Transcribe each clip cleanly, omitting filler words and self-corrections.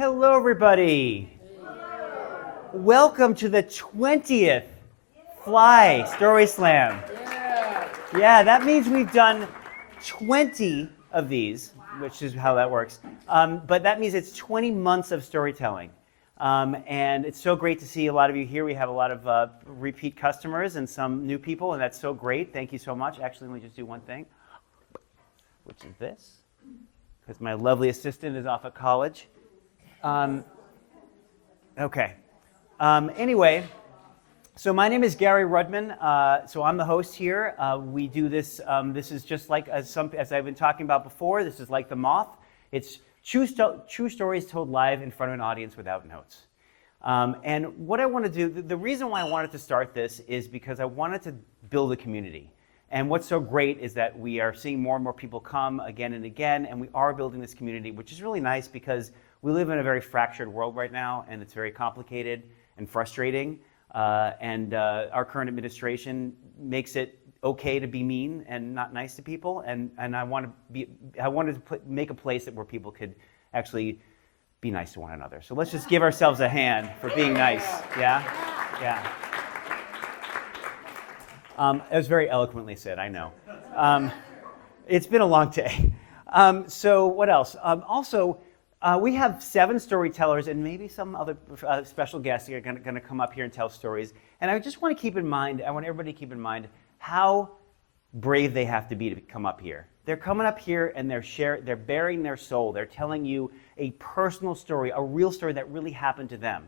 Hello, everybody. Welcome to the 20th Fly Story Slam. Yeah, that means we've done 20 of these, which is how that works. But that means it's 20 months of storytelling. And it's so great to see a lot of you here. We have a lot of repeat customers and some new people, and that's so great. Thank you so much. Actually, let me just do one thing, which is this, because my lovely assistant is off at college. Okay. Anyway, so my name is Gary Rudman. So I'm the host here. We do this. This is just like as I've been talking about before. This is like The Moth. It's true stories told live in front of an audience without notes. And what I want to do, the reason why I wanted to start this is because I wanted to build a community. And what's so great is that we are seeing more and more people come again and again, and we are building this community, which is really nice because we live in a very fractured world right now, and it's very complicated and frustrating. And our current administration makes it okay to be mean and not nice to people. And I wanted to make a place where people could actually be nice to one another. So let's just give ourselves a hand for being nice. Yeah? Yeah. It was very eloquently said, I know. It's been a long day. So what else? Also, we have 7 storytellers and maybe some other special guests who are going to come up here and tell stories. And I just want to keep in mind, I want everybody to keep in mind how brave they have to be to come up here. They're coming up here and they're bearing their soul. They're telling you a personal story, a real story that really happened to them.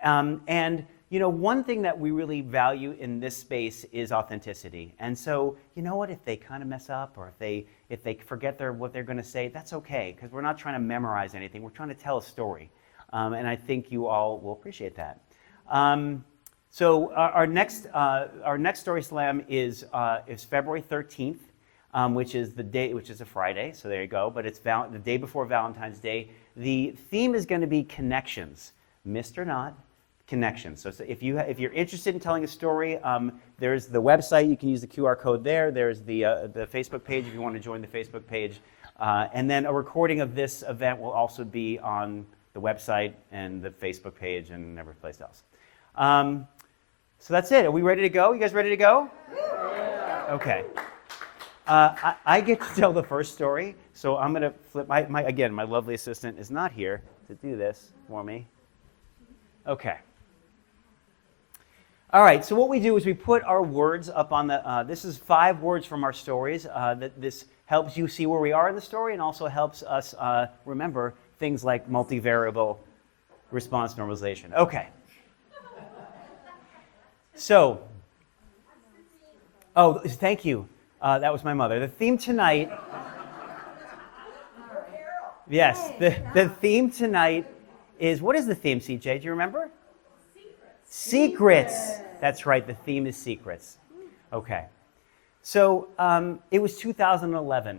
And you know, one thing that we really value in this space is authenticity. And so, you know what, if they kind of mess up or if they forget what they're going to say, that's okay, because we're not trying to memorize anything. We're trying to tell a story. And I think you all will appreciate that. So our next Story Slam is February 13th, which is a Friday. So there you go. But it's the day before Valentine's Day. The theme is going to be connections, missed or not. Connections. So if you're interested in telling a story, there's the website. You can use the QR code there. There's the Facebook page if you want to join the Facebook page. And then a recording of this event will also be on the website and the Facebook page and every place else. So that's it. Are we ready to go? You guys ready to go? Yeah. Okay. I get to tell the first story, so I'm going to flip. My lovely assistant is not here to do this for me. Okay. All right, so what we do is we put our words up on the, this is 5 words from our stories. This helps you see where we are in the story and also helps us remember things like multivariable response normalization. Okay. So, oh, thank you. That was my mother. The theme tonight, yes, the theme tonight is, what is the theme, CJ? Do you remember? Secrets. That's right. The theme is secrets. Okay. So it was 2011.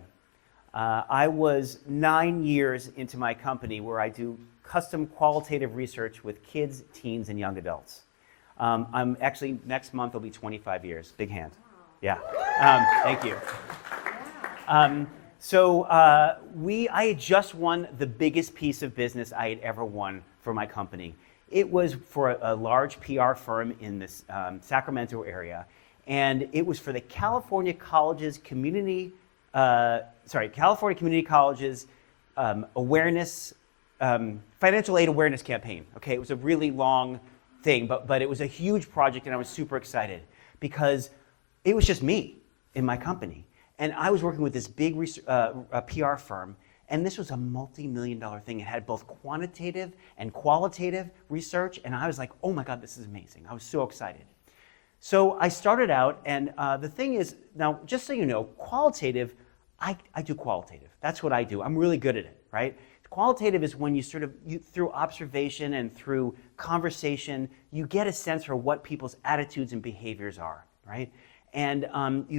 I was 9 years into my company where I do custom qualitative research with kids, teens, and young adults. I'm actually, next month will be 25 years. Big hand. Yeah. Thank you. So I had just won the biggest piece of business I had ever won for my company. It was for a large PR firm in this Sacramento area, and it was for the California Colleges Community Colleges awareness, financial aid awareness campaign. Okay, it was a really long thing, but it was a huge project, and I was super excited because it was just me in my company, and I was working with this big PR firm. And this was a multi-million-dollar thing. It had both quantitative and qualitative research. And I was like, oh my God, this is amazing. I was so excited. So I started out, and the thing is, now, just so you know, qualitative, I do qualitative. That's what I do. I'm really good at it, right? Qualitative is when you through observation and through conversation, you get a sense for what people's attitudes and behaviors are, right? And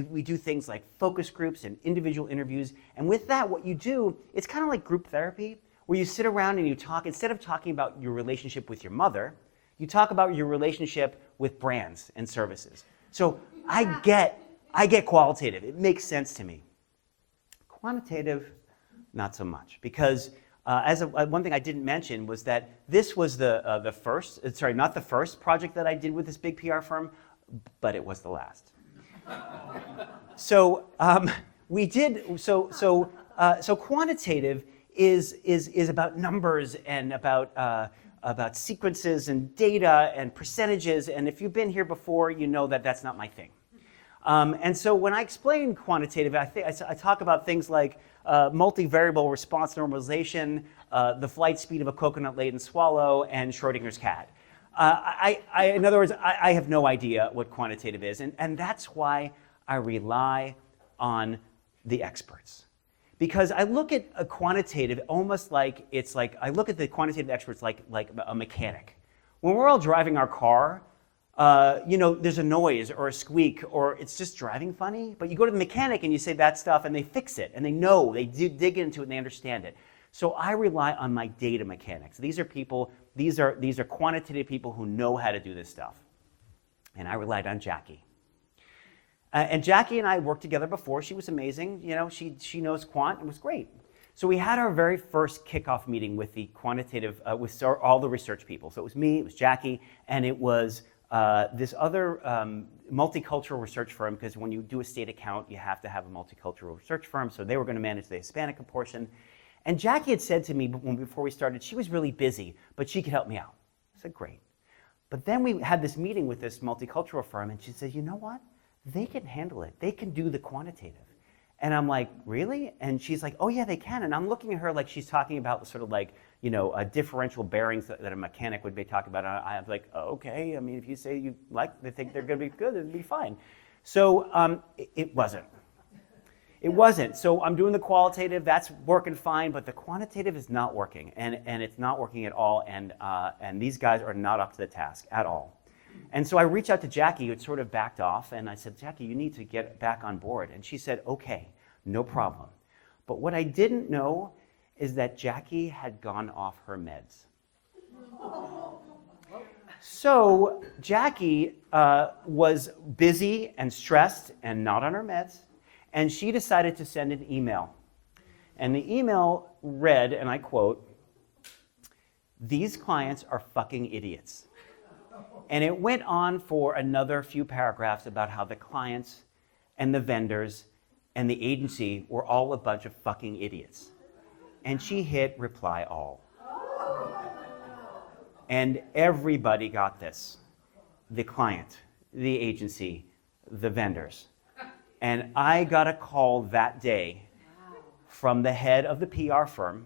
we do things like focus groups and individual interviews. And with that, what you do, it's kind of like group therapy, where you sit around and you talk. Instead of talking about your relationship with your mother, you talk about your relationship with brands and services. So I get qualitative. It makes sense to me. Quantitative, not so much. Because One thing I didn't mention was that this was the first, sorry, not the first project that I did with this big PR firm, but it was the last. So we did, so quantitative is about numbers and about sequences and data and percentages, and if you've been here before, you know that that's not my thing. And so when I explain quantitative, I talk about things like multivariable response normalization, the flight speed of a coconut-laden swallow, and Schrodinger's cat. In other words, I have no idea what quantitative is, and that's why I rely on the experts. Because I look at a quantitative almost like I look at the quantitative experts like a mechanic. When we're all driving our car, there's a noise or a squeak or it's just driving funny, but you go to the mechanic and you say that stuff and they fix it and they know, they dig into it and they understand it. So I rely on my data mechanics. These are people, these are quantitative people who know how to do this stuff. And I relied on Jackie. And Jackie and I worked together before. She was amazing. She knows quant. It was great. So we had our very first kickoff meeting with the quantitative, with all the research people. So it was me, it was Jackie, and it was this other multicultural research firm, because when you do a state account, you have to have a multicultural research firm. So they were going to manage the Hispanic portion. And Jackie had said to me before we started, she was really busy, but she could help me out. I said, great. But then we had this meeting with this multicultural firm, and she said, you know what? They can handle it. They can do the quantitative. And I'm like, really? And she's like, oh yeah, they can. And I'm looking at her like she's talking about sort of like, differential bearings that a mechanic would be talking about. And I'm like, oh, okay. I mean, if you say they think they're going to be good, it'll be fine. So it wasn't. It wasn't. So I'm doing the qualitative. That's working fine, but the quantitative is not working, and it's not working at all. And these guys are not up to the task at all. And so I reached out to Jackie, who had sort of backed off, and I said, Jackie, you need to get back on board. And she said, okay, no problem. But what I didn't know is that Jackie had gone off her meds. So Jackie was busy and stressed and not on her meds, and she decided to send an email. And the email read, and I quote, "These clients are fucking idiots." And it went on for another few paragraphs about how the clients and the vendors and the agency were all a bunch of fucking idiots. And she hit reply all. And everybody got this. The client, the agency, the vendors. And I got a call that day from the head of the PR firm.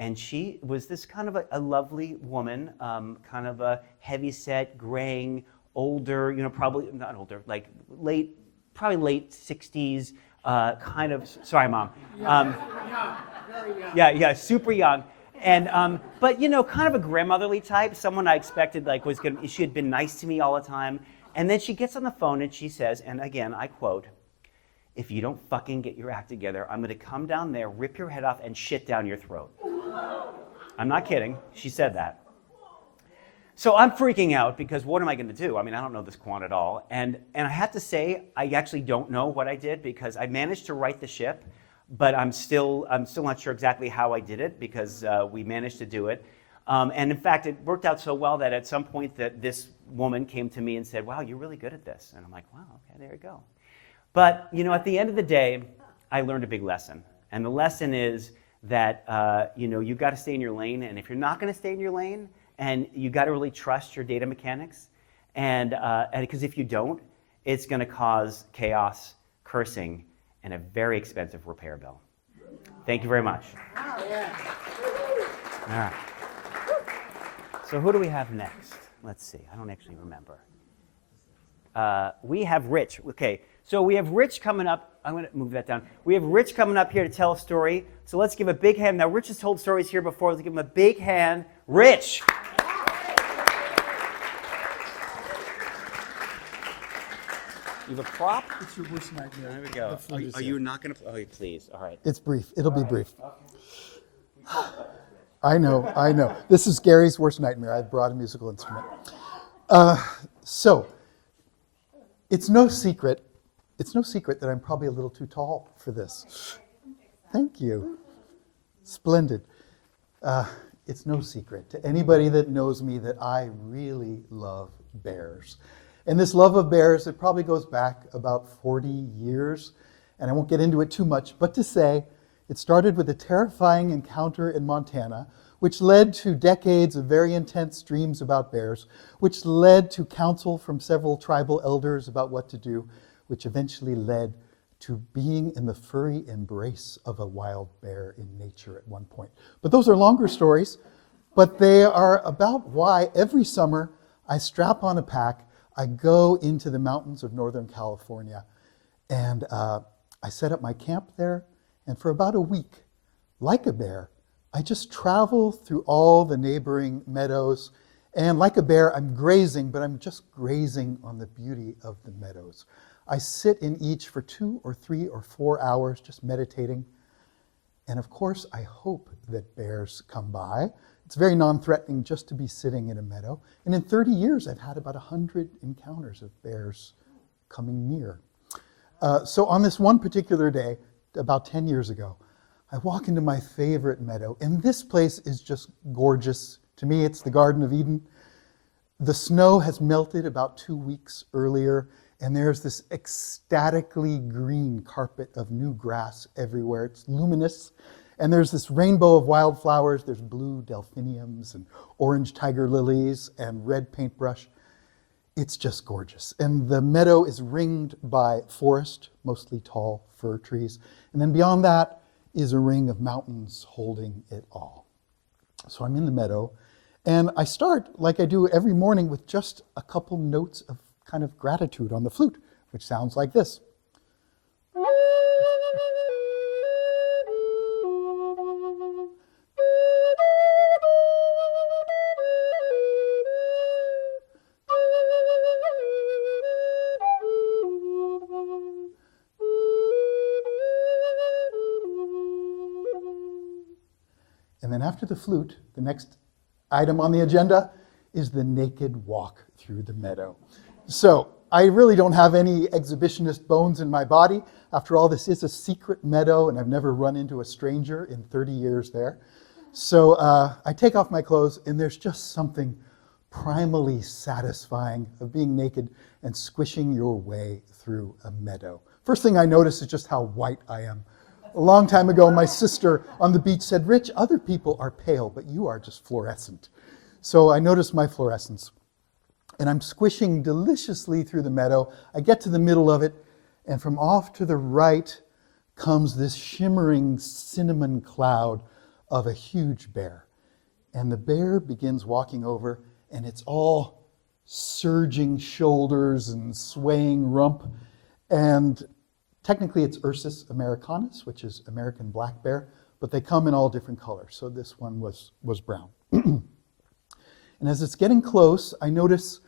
And she was this kind of a lovely woman, kind of a heavy-set, graying, older, probably not older, like probably late 60s, kind of. Sorry, Mom. Young, very young. Yeah, super young, and but kind of a grandmotherly type. Someone I expected she had been nice to me all the time, and then she gets on the phone and she says, and again I quote, "If you don't fucking get your act together, I'm going to come down there, rip your head off, and shit down your throat." I'm not kidding. She said that. So I'm freaking out because what am I going to do? I mean, I don't know this quant at all. And I have to say, I actually don't know what I did because I managed to right the ship, but I'm still not sure exactly how I did it because we managed to do it. And in fact, it worked out so well that at some point that this woman came to me and said, "Wow, you're really good at this." And I'm like, "Wow, okay, there you go." But at the end of the day, I learned a big lesson. And the lesson is that you got to stay in your lane, and if you're not going to stay in your lane, and you got to really trust your data mechanics, and because if you don't, it's going to cause chaos, cursing, and a very expensive repair bill. Thank you very much. Oh, yeah. All right. So who do we have next? Let's see. I don't actually remember. We have Rich. Okay. So we have Rich coming up. I'm going to move that down. We have Rich coming up here to tell a story. So let's give a big hand. Now, Rich has told stories here before. Let's give him a big hand. Rich. You have a prop? It's your worst nightmare. There we go. Are you not going to? Oh, please. All right. It's brief. It'll be brief. I know. This is Gary's worst nightmare. I brought a musical instrument. So, it's no secret that I'm probably a little too tall for this. Thank you. Splendid. It's no secret to anybody that knows me that I really love bears. And this love of bears, it probably goes back about 40 years, and I won't get into it too much, but to say it started with a terrifying encounter in Montana, which led to decades of very intense dreams about bears, which led to counsel from several tribal elders about what to do, which eventually led to being in the furry embrace of a wild bear in nature at one point. But those are longer stories, but they are about why every summer I strap on a pack, I go into the mountains of Northern California, and I set up my camp there, and for about a week, like a bear, I just travel through all the neighboring meadows, and like a bear, I'm grazing, but I'm just grazing on the beauty of the meadows. I sit in each for 2 or 3 or 4 hours just meditating. And of course, I hope that bears come by. It's very non-threatening just to be sitting in a meadow. And in 30 years, I've had about 100 encounters of bears coming near. So on this one particular day, about 10 years ago, I walk into my favorite meadow. And this place is just gorgeous. To me, it's the Garden of Eden. The snow has melted about 2 weeks earlier. And there's this ecstatically green carpet of new grass everywhere. It's luminous. And there's this rainbow of wildflowers. There's blue delphiniums and orange tiger lilies and red paintbrush. It's just gorgeous. And the meadow is ringed by forest, mostly tall fir trees. And then beyond that is a ring of mountains holding it all. So I'm in the meadow. And I start, like I do every morning, with just a couple notes of kind of gratitude on the flute, which sounds like this. And then after the flute, the next item on the agenda is the naked walk through the meadow. So I really don't have any exhibitionist bones in my body. After all, this is a secret meadow, and I've never run into a stranger in 30 years there. So I take off my clothes, and there's just something primally satisfying of being naked and squishing your way through a meadow. First thing I notice is just how white I am. A long time ago, my sister on the beach said, "Rich, other people are pale, but you are just fluorescent." So I noticed my fluorescence. And I'm squishing deliciously through the meadow. I get to the middle of it, and from off to the right comes this shimmering cinnamon cloud of a huge bear. And the bear begins walking over, and it's all surging shoulders and swaying rump. And technically it's Ursus americanus, which is American black bear, but they come in all different colors. So this one was brown. And as it's getting close, I notice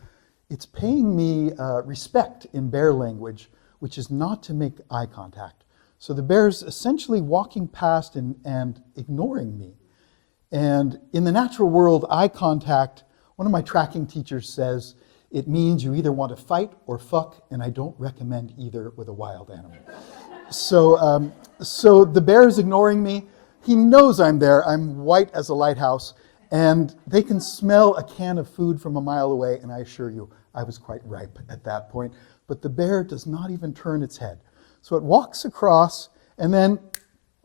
it's paying me respect in bear language, which is not to make eye contact. So the bear's essentially walking past and ignoring me. And in the natural world, eye contact, one of my tracking teachers says, it means you either want to fight or fuck, and I don't recommend either with a wild animal. So the bear is ignoring me. He knows I'm there. I'm white as a lighthouse. And they can smell a can of food from a mile away, and I assure you, I was quite ripe at that point. But the bear does not even turn its head. So it walks across, and then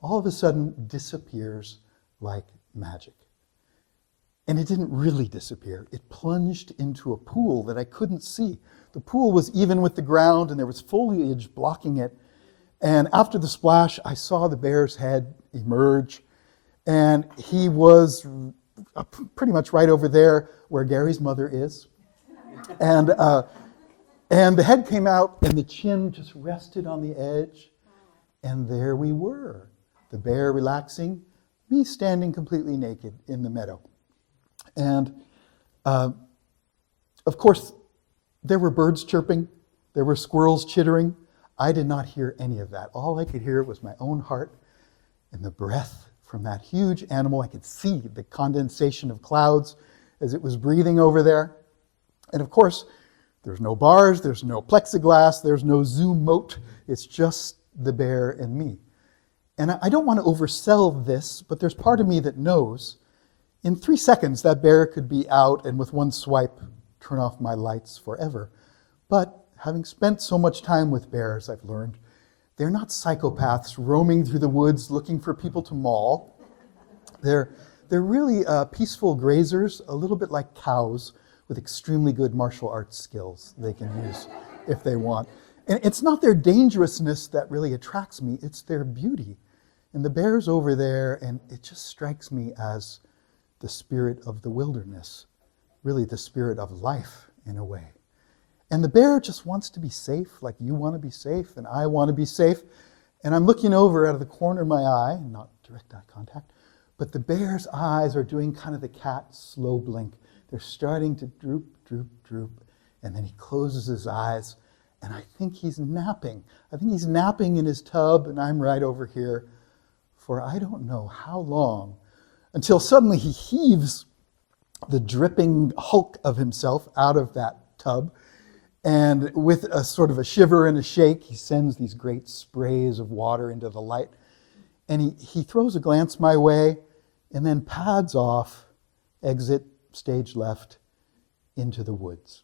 all of a sudden disappears like magic. And it didn't really disappear. It plunged into a pool that I couldn't see. The pool was even with the ground, and there was foliage blocking it. And after the splash, I saw the bear's head emerge, and he was pretty much right over there where Gary's mother is. And the head came out, and the chin just rested on the edge. And there we were, the bear relaxing, me standing completely naked in the meadow. And of course, there were birds chirping, there were squirrels chittering. I did not hear any of that. All I could hear was my own heart and the breath from that huge animal. I could see the condensation of clouds as it was breathing over there. And of course, there's no bars, there's no plexiglass, there's no Zoom moat. It's just the bear and me. And I don't want to oversell this, but there's part of me that knows In 3 seconds, that bear could be out and with one swipe, turn off my lights forever. But having spent so much time with bears, I've learned, they're not psychopaths roaming through the woods looking for people to maul. They're really peaceful grazers, a little bit like cows with extremely good martial arts skills they can use if they want. And it's not their dangerousness that really attracts me, it's their beauty. And the bear's over there, and it just strikes me as the spirit of the wilderness, really the spirit of life in a way. And the bear just wants to be safe, like you want to be safe, and I want to be safe. And I'm looking over out of the corner of my eye, not direct eye contact, but the bear's eyes are doing kind of the cat slow blink. They're starting to droop, droop, droop, and then he closes his eyes, and I think he's napping. I think he's napping in his tub, and I'm right over here for I don't know how long, until suddenly he heaves the dripping hulk of himself out of that tub, and with a sort of a shiver and a shake, he sends these great sprays of water into the light, and he throws a glance my way, and then pads off, exit, stage left, into the woods.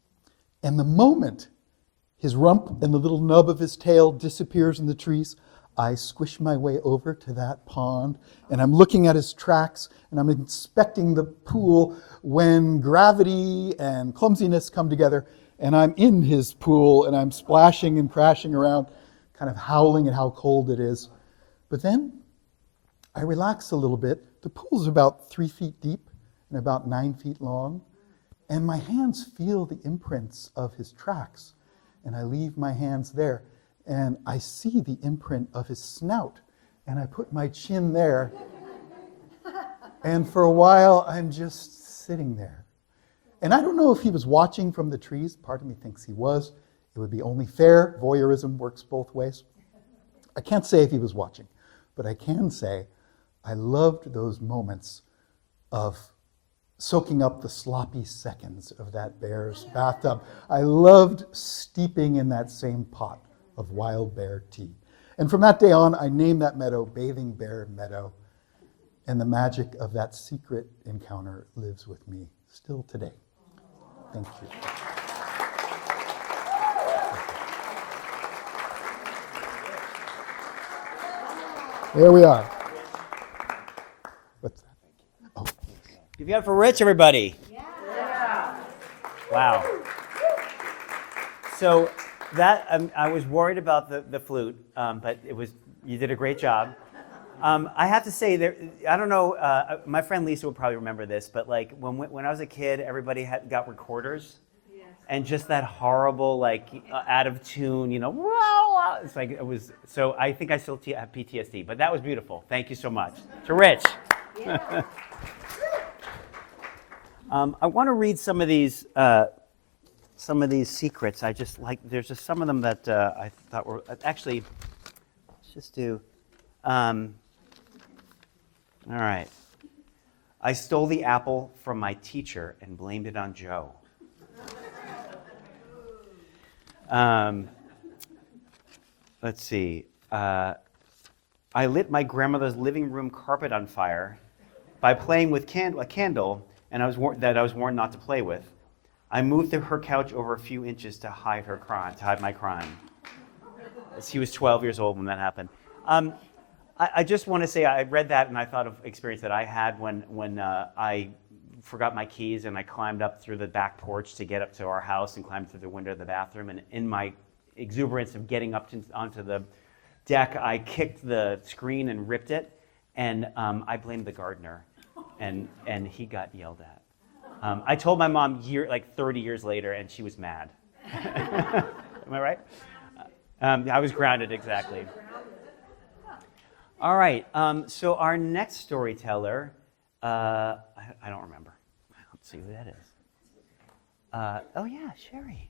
And the moment his rump and the little nub of his tail disappears in the trees, I squish my way over to that pond, and I'm looking at his tracks, and I'm inspecting the pool when gravity and clumsiness come together, and I'm in his pool, and I'm splashing and crashing around, kind of howling at how cold it is. But then I relax a little bit. The pool's about 3 feet deep and about 9 feet long, and my hands feel the imprints of his tracks, and I leave my hands there. And I see the imprint of his snout, and I put my chin there. And for a while, I'm just sitting there. And I don't know if he was watching from the trees. Part of me thinks he was. It would be only fair. Voyeurism works both ways. I can't say if he was watching, but I can say I loved those moments of soaking up the sloppy seconds of that bear's bathtub. I loved steeping in that same pot of wild bear tea. And from that day on, I named that meadow Bathing Bear Meadow. And the magic of that secret encounter lives with me still today. Thank you. There we are. What's that? Oh. Give it up for Rich, everybody. Yeah. Wow. So that I was worried about the flute, but you did a great job. I have to say, I don't know. My friend Lisa will probably remember this, but like when I was a kid, everybody got recorders, and just that horrible out of tune, it's like it was. So I think I still have PTSD, but that was beautiful. Thank you so much to Rich. Yeah. I want to read some of these secrets. There's just some of them that I thought were, actually, let's just do, all right. I stole the apple from my teacher and blamed it on Joe. Let's see. I lit my grandmother's living room carpet on fire by playing with a candle and I was warned not to play with. I moved her couch over a few inches to hide my crime. She was 12 years old when that happened. I just want to say I read that and I thought of an experience that I had when I forgot my keys and I climbed up through the back porch to get up to our house and climbed through the window of the bathroom. And in my exuberance of getting up onto the deck, I kicked the screen and ripped it. And I blamed the gardener, and he got yelled at. I told my mom 30 years later, and she was mad. Am I right? I was grounded, exactly. All right, so our next storyteller, I don't remember. Let's see who that is. Oh yeah, Sherry.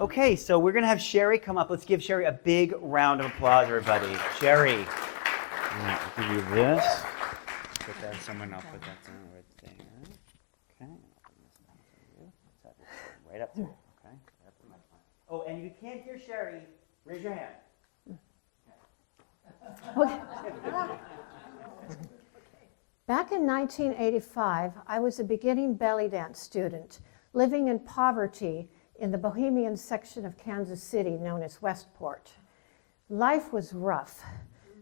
Okay, so we're gonna have Sherry come up. Let's give Sherry a big round of applause, everybody. Sherry. I'll give you this. Put that somewhere, and I'll put that down right there. Okay. Right up there. Okay. Oh, and if you can't hear Sherry, raise your hand. Back in 1985, I was a beginning belly dance student living in poverty in the bohemian section of Kansas City known as Westport. Life was rough,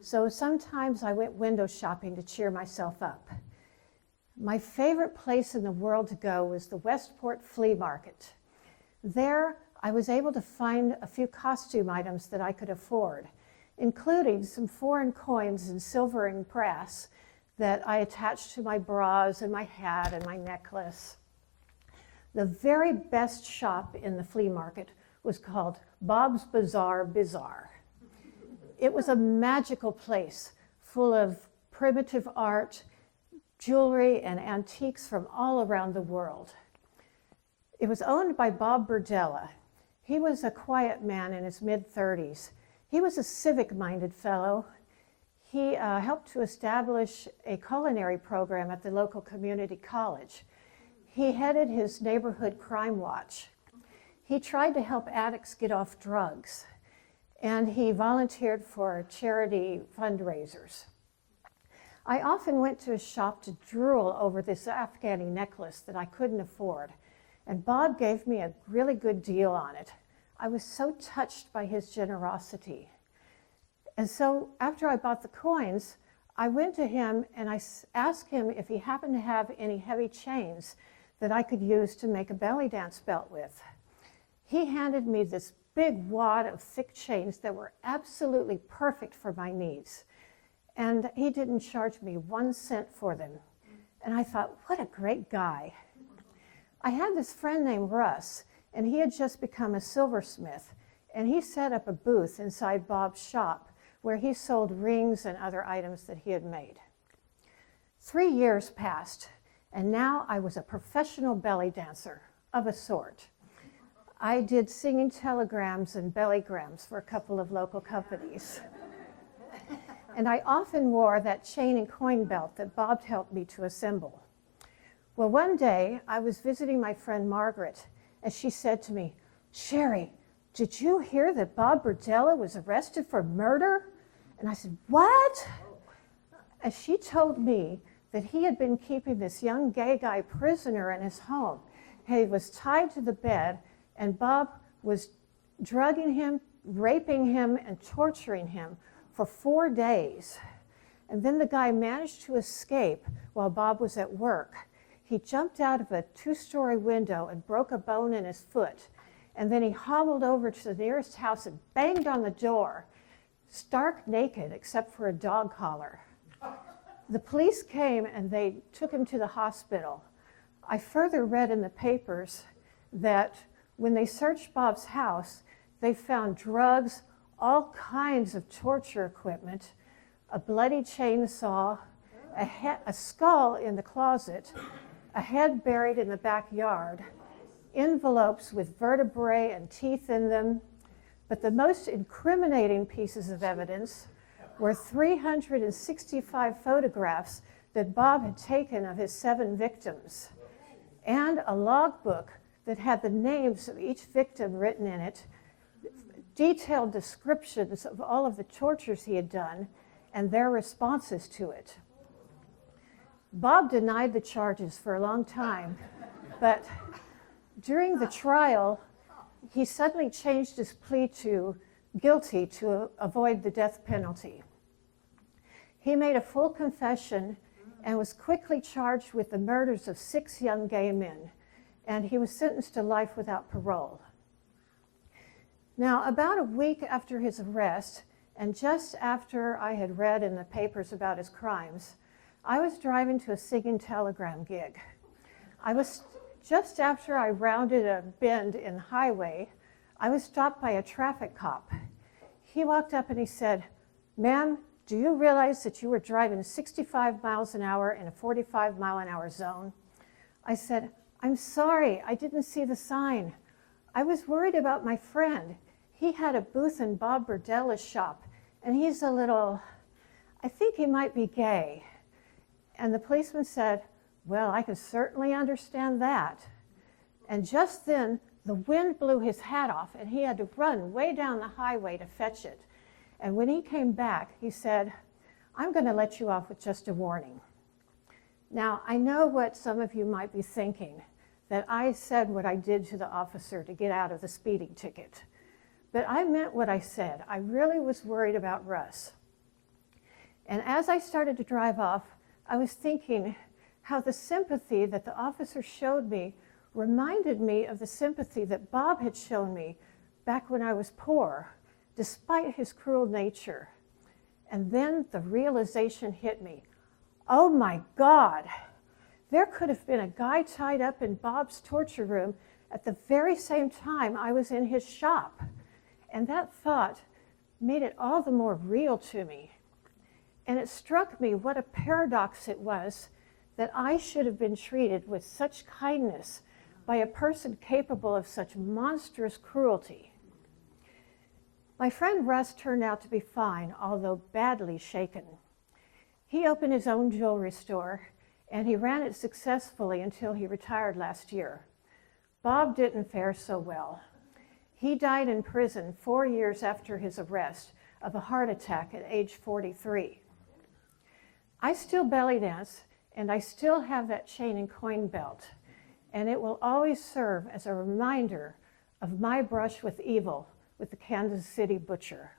so sometimes I went window shopping to cheer myself up. My favorite place in the world to go was the Westport Flea Market. There, I was able to find a few costume items that I could afford, including some foreign coins in silver and brass that I attached to my bras and my hat and my necklace. The very best shop in the flea market was called Bob's Bazaar Bizarre. It was a magical place full of primitive art, jewelry, and antiques from all around the world. It was owned by Bob Berdella. He was a quiet man in his mid-30s. He was a civic-minded fellow. He helped to establish a culinary program at the local community college. He headed his neighborhood crime watch. He tried to help addicts get off drugs, and he volunteered for charity fundraisers. I often went to his shop to drool over this Afghani necklace that I couldn't afford, and Bob gave me a really good deal on it. I was so touched by his generosity. And so after I bought the coins, I went to him and I asked him if he happened to have any heavy chains that I could use to make a belly dance belt with. He handed me this big wad of thick chains that were absolutely perfect for my needs. And he didn't charge me 1 cent for them. And I thought, what a great guy. I had this friend named Russ, and he had just become a silversmith, and he set up a booth inside Bob's shop where he sold rings and other items that he had made. 3 years passed, and now I was a professional belly dancer of a sort. I did singing telegrams and bellygrams for a couple of local companies. And I often wore that chain and coin belt that Bob helped me to assemble. Well, one day I was visiting my friend Margaret, and she said to me, "Sherry, did you hear that Bob Berdella was arrested for murder?" And I said, "What?" And she told me that he had been keeping this young gay guy prisoner in his home. He was tied to the bed, and Bob was drugging him, raping him, and torturing him for 4 days. And then the guy managed to escape while Bob was at work. He jumped out of a 2-story window and broke a bone in his foot. And then he hobbled over to the nearest house and banged on the door, stark naked except for a dog collar. The police came and they took him to the hospital. I further read in the papers that when they searched Bob's house, they found drugs, all kinds of torture equipment, a bloody chainsaw, a skull in the closet, a head buried in the backyard, envelopes with vertebrae and teeth in them. But the most incriminating pieces of evidence were 365 photographs that Bob had taken of his 7 victims, and a logbook that had the names of each victim written in it, detailed descriptions of all of the tortures he had done and their responses to it. Bob denied the charges for a long time, but during the trial, he suddenly changed his plea to guilty to avoid the death penalty. He made a full confession and was quickly charged with the murders of 6 young gay men, and he was sentenced to life without parole. Now, about a week after his arrest, and just after I had read in the papers about his crimes, I was driving to a singing telegram gig. Just after I rounded a bend in the highway, I was stopped by a traffic cop. He walked up and he said, "Ma'am, do you realize that you were driving 65 miles an hour in a 45-mile-an-hour zone?" I said, "I'm sorry, I didn't see the sign. I was worried about my friend. He had a booth in Bob Berdella's shop, and he's I think he might be gay." And the policeman said, "Well, I can certainly understand that." And just then, the wind blew his hat off, and he had to run way down the highway to fetch it. And when he came back, he said, "I'm going to let you off with just a warning." Now, I know what some of you might be thinking, that I said what I did to the officer to get out of the speeding ticket. But I meant what I said. I really was worried about Russ. And as I started to drive off, I was thinking how the sympathy that the officer showed me reminded me of the sympathy that Bob had shown me back when I was poor, despite his cruel nature. And then the realization hit me. Oh my God, there could have been a guy tied up in Bob's torture room at the very same time I was in his shop. And that thought made it all the more real to me. And it struck me what a paradox it was that I should have been treated with such kindness by a person capable of such monstrous cruelty. My friend Russ turned out to be fine, although badly shaken. He opened his own jewelry store, and he ran it successfully until he retired last year. Bob didn't fare so well. He died in prison 4 years after his arrest of a heart attack at age 43. I still belly dance, and I still have that chain and coin belt, and it will always serve as a reminder of my brush with evil with the Kansas City Butcher.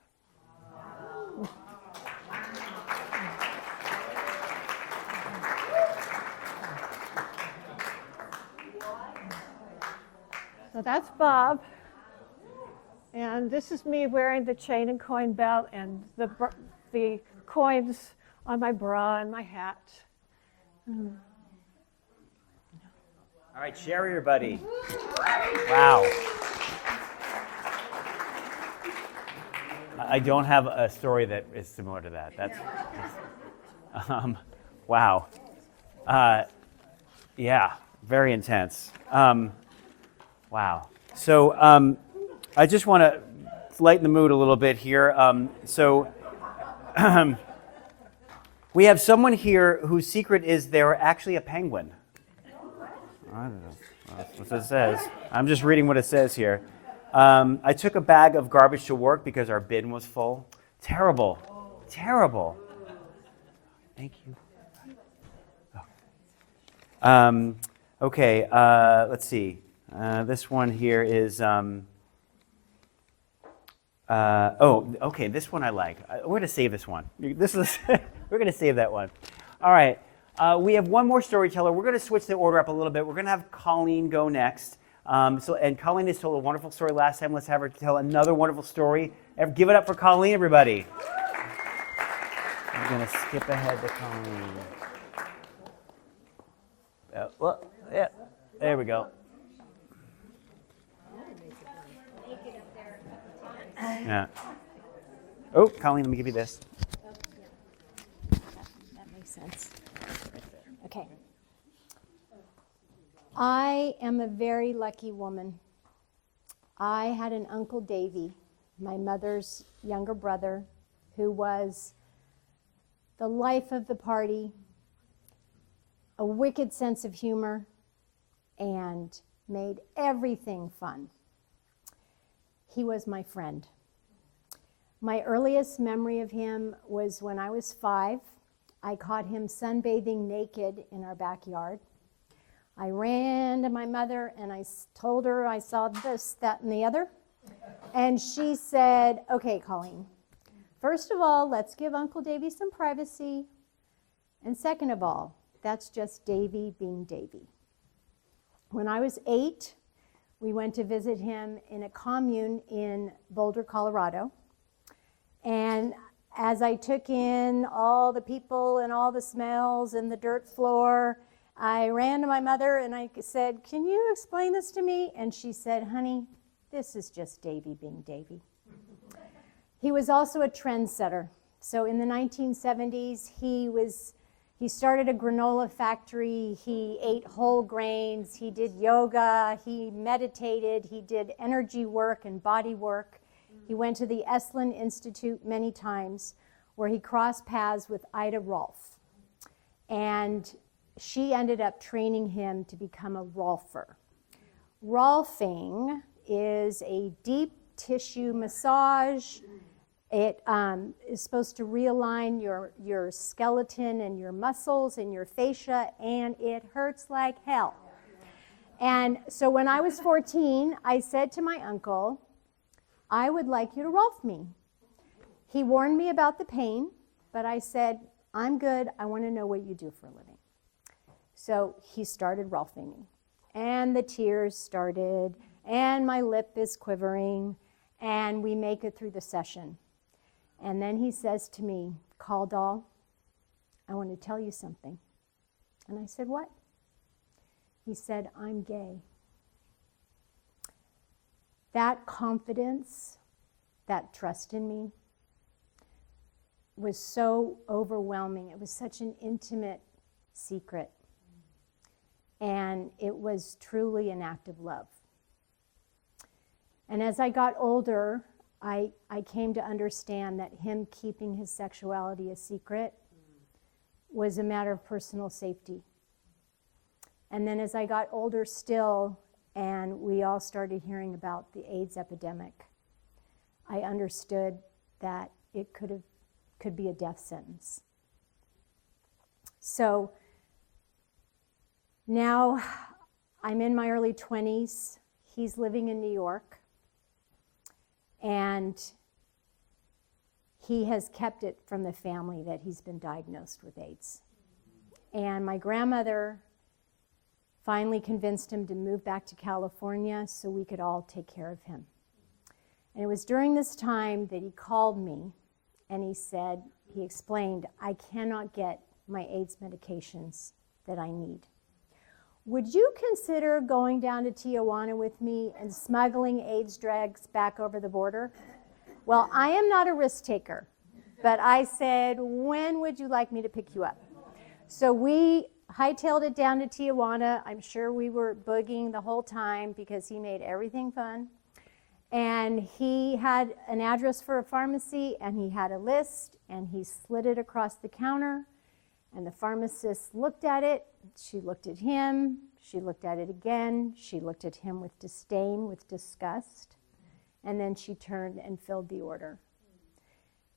So that's Bob, and this is me wearing the chain and coin belt and the coins on my bra and my hat. All right, share everybody. Wow. I don't have a story that is similar to that. That's wow. Yeah, very intense. Wow. So I just want to lighten the mood a little bit here. We have someone here whose secret is they're actually a penguin. I don't know. That's what it says. I'm just reading what it says here. I took a bag of garbage to work because our bin was full. Terrible. Terrible. Thank you. Oh. Okay, let's see. This one here is, okay, this one I like. We're going to save this one. We're going to save that one. All right, we have one more storyteller. We're going to switch the order up a little bit. We're going to have Colleen go next. And Colleen has told a wonderful story last time. Let's have her tell another wonderful story. Give it up for Colleen, everybody. I'm going to skip ahead to Colleen. Yeah, there we go. Yeah. Oh, Colleen, let me give you this. That makes sense. Okay. I am a very lucky woman. I had an Uncle Davy, my mother's younger brother, who was the life of the party, a wicked sense of humor, and made everything fun. He was my friend. My earliest memory of him was when I was 5. I caught him sunbathing naked in our backyard. I ran to my mother and I told her I saw this, that, and the other. And she said, okay, Colleen, first of all, let's give Uncle Davy some privacy. And second of all, that's just Davy being Davy. When I was 8, we went to visit him in a commune in Boulder, Colorado. And as I took in all the people and all the smells and the dirt floor, I ran to my mother and I said, can you explain this to me? And she said, honey, this is just Davy being Davy. He was also a trendsetter. So in the 1970s, he started a granola factory, he ate whole grains, he did yoga, he meditated, he did energy work and body work. He went to the Esalen Institute many times where he crossed paths with Ida Rolf. And she ended up training him to become a Rolfer. Rolfing is a deep tissue massage, It is supposed to realign your skeleton and your muscles and your fascia, and it hurts like hell. And so when I was 14, I said to my uncle, I would like you to Rolf me. He warned me about the pain, but I said, I'm good. I want to know what you do for a living. So he started Rolfing me. And the tears started, and my lip is quivering, and we make it through the session. And then he says to me, Caldall, I want to tell you something. And I said, what? He said, I'm gay. That confidence, that trust in me was so overwhelming. It was such an intimate secret. And it was truly an act of love. And as I got older, I came to understand that him keeping his sexuality a secret was a matter of personal safety. And then as I got older still, and we all started hearing about the AIDS epidemic, I understood that it could be a death sentence. So now I'm in my early 20s. He's living in New York. And he has kept it from the family that he's been diagnosed with AIDS. And my grandmother finally convinced him to move back to California so we could all take care of him. And it was during this time that he called me and he explained, I cannot get my AIDS medications that I need. Would you consider going down to Tijuana with me and smuggling AIDS drugs back over the border? Well, I am not a risk taker, but I said, when would you like me to pick you up? So we hightailed it down to Tijuana. I'm sure we were boogieing the whole time because he made everything fun. And he had an address for a pharmacy, and he had a list, and he slid it across the counter. And the pharmacist looked at it, she looked at him, she looked at it again, she looked at him with disdain, with disgust, and then she turned and filled the order.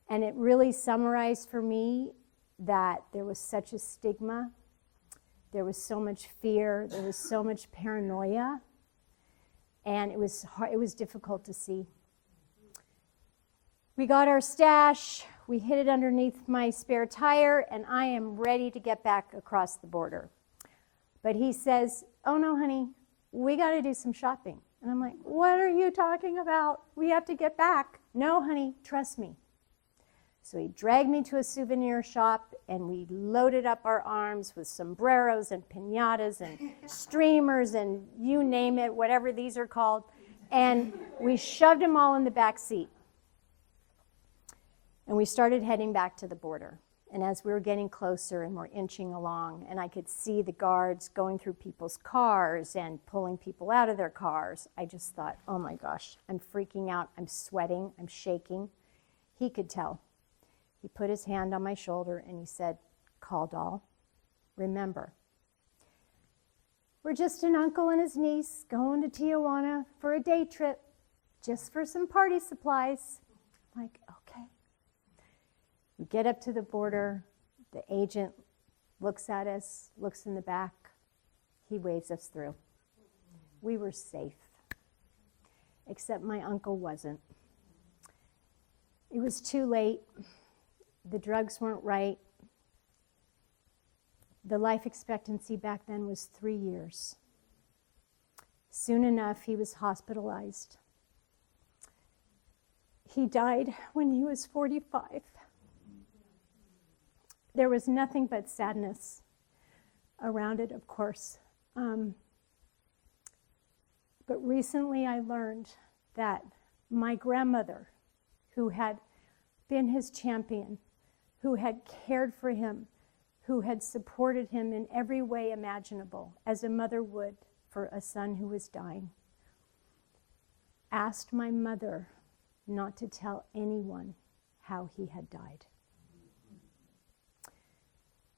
And it really summarized for me that there was such a stigma, there was so much fear, there was so much paranoia, and it was difficult to see. We got our stash, we hid it underneath my spare tire, and I am ready to get back across the border. But he says, oh no, honey, we got to do some shopping. And I'm like, what are you talking about? We have to get back. No, honey, trust me. So he dragged me to a souvenir shop, and we loaded up our arms with sombreros and piñatas and streamers and you name it, whatever these are called. And we shoved them all in the back seat. And we started heading back to the border. And as we were getting closer and we're inching along, and I could see the guards going through people's cars and pulling people out of their cars, I just thought, oh my gosh, I'm freaking out, I'm sweating, I'm shaking. He could tell. He put his hand on my shoulder and he said, Caldall, remember, we're just an uncle and his niece going to Tijuana for a day trip, just for some party supplies. I'm like, okay. We get up to the border, the agent looks at us, looks in the back, he waves us through. We were safe, except my uncle wasn't. It was too late, the drugs weren't right. The life expectancy back then was 3 years. Soon enough, he was hospitalized. He died when he was 45. There was nothing but sadness around it, of course. But recently I learned that my grandmother, who had been his champion, who had cared for him, who had supported him in every way imaginable, as a mother would for a son who was dying, asked my mother not to tell anyone how he had died.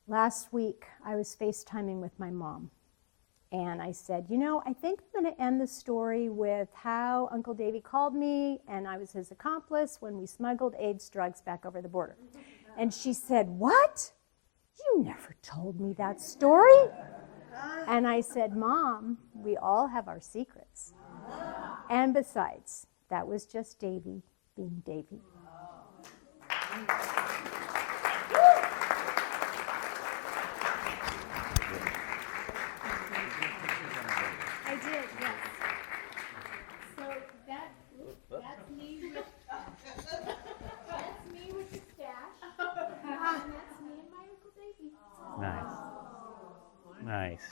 Last week, I was FaceTiming with my mom, And I said, you know, I think I'm going to end the story with how Uncle Davy called me and I was his accomplice when we smuggled AIDS drugs back over the border. And she said, what? You never told me that story. And I said, Mom, we all have our secrets. And besides, that was just Davy being Davy. I did, yes. So that's me with the stash, and that's me and my Uncle Davy. Nice. Nice.